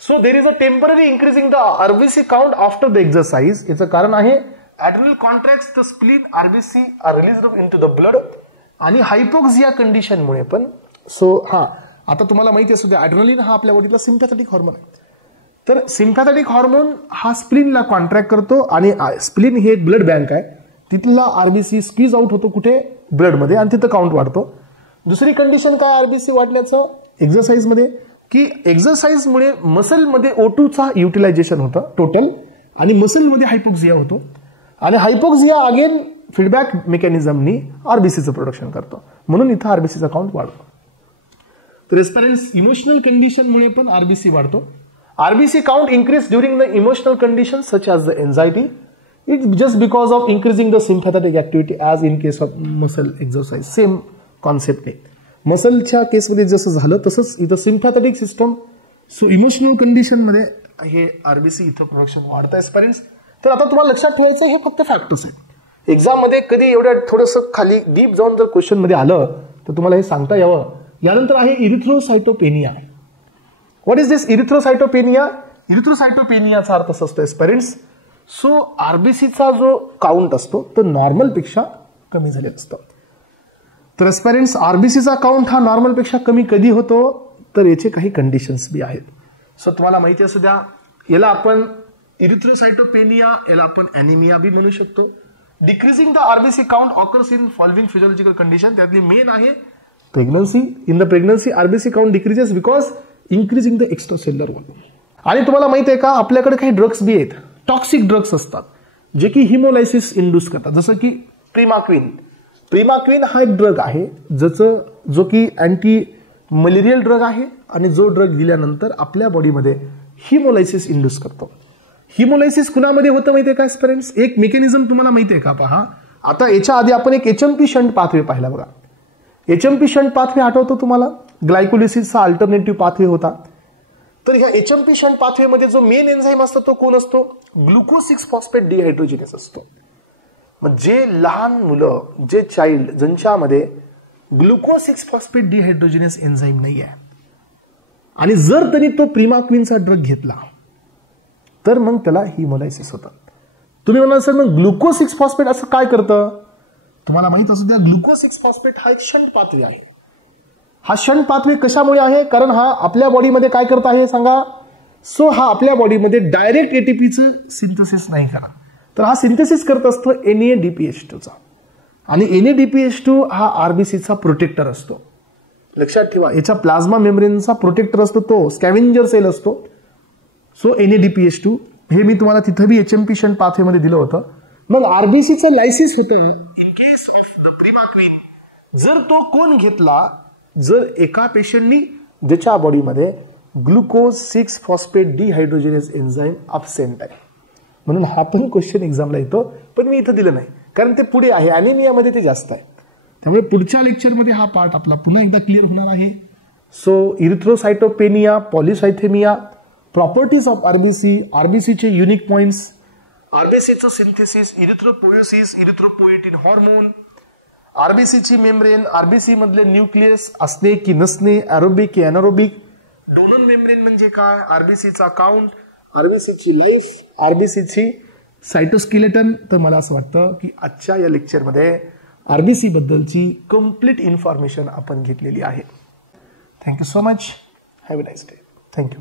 so there is a temporary increasing the RBC count after the exercise. याचं कारण आहे adrenal contracts the spleen, RBC are released into the blood आणि हायपोक्सिया कंडिशनमुळे पण. सो आता तुम्हाला माहिती असू द्या, ॲड्रेनलिन हा आपल्या बॉडीतला सिम्पॅथेटिक हॉर्मोन आहे. तर सिम्पॅथेटिक हॉर्मोन हा स्प्लीनला कॉन्ट्रॅक्ट करतो आणि स्प्लीन ही एक ब्लड बँक आहे, तिथला आरबीसी स्क्वीज आउट होतो कुठे, ब्लडमध्ये, आणि तिथं काउंट वाढतो. दुसरी कंडिशन काय आरबीसी वाढण्याचं एक्सरसाइजमध्ये, की एक्सरसाइजमुळे मसलमध्ये O2चा युटिलायझेशन होतं टोटल आणि मसलमध्ये हायपोक्सिया होतो आणि हायपोक्सिया अगेन फीडबॅक मेकॅनिझमनी आरबीसीचं प्रोडक्शन करतो, म्हणून इथं आरबीसीचा काउंट वाढतो. तर एस्पेरेंट्स इमोशनल कंडिशनमुळे पण आरबीसी वाढतो. RBC count increase during the emotional conditions such as the anxiety. It's just because of increasing the sympathetic activity as in case of muscle exercise. Same concept आहे. मसलच्या केसमध्ये जसं झालं तसंच इथं सिम्पॅथेटिक सिस्टम, सो इमोशनल कंडिशनमध्ये हे RBC इथं production वाढतं एस्पेरेंट्स. तर आता तुम्हाला लक्षात ठेवायचं हे फक्त फॅक्टर्स आहेत. एक्झाममध्ये कधी एवढ्या थोडंसं खाली डीप जाऊन जर क्वेश्चनमध्ये आलं तर तुम्हाला हे सांगता यावं. यानंतर आहे erythrocytopenia. What is this erythrocytopenia? इरिथ्रोसाइटोपेनियाचा अर्थ असतो एस्पेरेंट्स, सो आरबीसीचा जो काउंट असतो तो नॉर्मलपेक्षा कमी झालेला असतो. तर एस्पेरेंट्स आरबीसीचा काउंट हा नॉर्मलपेक्षा कमी कधी होतो, तर याचे काही कंडिशन्स बी आहेत. सो तुम्हाला माहिती असू द्या, याला आपण इरिथ्रोसाइटोपेनिया, याला आपण ॲनिमिया बी म्हणू शकतो. Decreasing the RBC count occurs in following physiological condition. त्यातली मेन आहे pregnancy. In the pregnancy RBC count decreases because increasing the extracellular volume. आणि तुम्हाला माहिती आहे का, आपल्याकडे काही ड्रग्स बी आहेत, टॉक्सिक ड्रग्स असतात जे की हिमोलायसिस इंड्यूस करतात, जसं की प्रिमाक्विन. प्रिमाक्विन हा एक ड्रग आहे जो की अँटी मलेरियल ड्रग आहे आणि जो ड्रग दिल्यानंतर आपल्या बॉडीमध्ये हिमोलायसिस इंड्यूस करतो. हिमोलायसिस कुणामध्ये होतं माहिती आहे का एस्पेरेंट्स? एक मेकॅनिझम तुम्हाला माहिती आहे का? पहा, आता याच्या आधी आपण एक एचएमपी शंट पाथवे पाहिला बघा. एचएमपी शंट पाथवे आठवतो तुम्हाला? ग्लायकोलिसिसचा अल्टरनेटिव्ह पाथवे होता. तर ह्या एचएमपी शंट पाथवेमध्ये जो मेन एन्झाईम असतो तो कोण असतो? ग्लुकोज 6 फॉस्फेट डिहायड्रोजिनेस असतो. मग जे लहान मुलं, जे चाइल्ड ज्यांच्यामध्ये ग्लुकोज 6 फॉस्फेट डिहायड्रोजिनेस एन्झाईम नाही आहे आणि जर त्यांनी तो प्रिमाक्विनचा ड्रग घेतला तर मग त्याला हिमोलायसिस होतं. तुम्ही म्हणाल सर मग ग्लुकोज 6 फॉस्फेट असं काय करतं? तुम्हाला माहित असू द्या, ग्लुकोज 6 फॉस्फेट हा एक शंट पाथवे आहे. हा शंट पाथवे कशामुळे आहे? कारण हा आपल्या बॉडीमध्ये काय करत आहे सांगा? सो हा आपल्या बॉडीमध्ये डायरेक्ट एटीपीचं सिंथेसिस नाही करत, तर हा सिंथेसिस करत असतो NADPH2चा आणि NADPH2 हा आरबीसीचा प्रोटेक्टर असतो. लक्षात ठेवा, याचा प्लाझ्मा मेम्ब्रेनचा प्रोटेक्टर असतो, तो स्कॅव्हेंजर सेल असतो. सो NADPH2 हे मी तुम्हाला तिथं बी एचएमपी शंट पाथवेमध्ये दिलं होतं. मग आरबीसीचं लायसिस होतं इन केस ऑफ द प्रिमाक्विन जर तो कोण घेतला, जर एका पेशंटनी ज्याच्या बॉडीमध्ये ग्लुकोज 6 फॉस्फेट डिहायड्रोजिनेस एन्झाईम अब्सेंट आहे. म्हणून हा पण क्वेश्चन एक्झामला येतो, पण मी इथं दिलं नाही कारण ते पुढे आहे, ॲनिमियामध्ये ते जास्त आहे. त्यामुळे पुढच्या लेक्चरमध्ये हा पार्ट आपला पुन्हा एकदा क्लिअर होणार आहे. So erythrocytopenia, polycythaemia, properties of RBC, आरबीसीचे युनिक पॉइंट्स, आरबीसीचं सिंथेसिस, इरिथ्रोपोएसिस, इरिथ्रोपोएटिन हॉर्मोन आरबीसीची मेम्ब्रेन, आरबीसी मधले न्यूक्लियस असणे की नसणे, एरोबिक की एनारोबिक, डोनल मेम्ब्रेन म्हणजे काय, आरबीसीचा काउंट, आरबीसीची लाईफ, आरबीसीची सायटोस्केलेटन. तर मला असं वाटतं की आजच्या या लेक्चरमध्ये आरबीसी बद्दलची कंप्लीट इन्फॉर्मेशन आपण घेतलेली आहे. Thank you so much. Have a nice day. Thank you.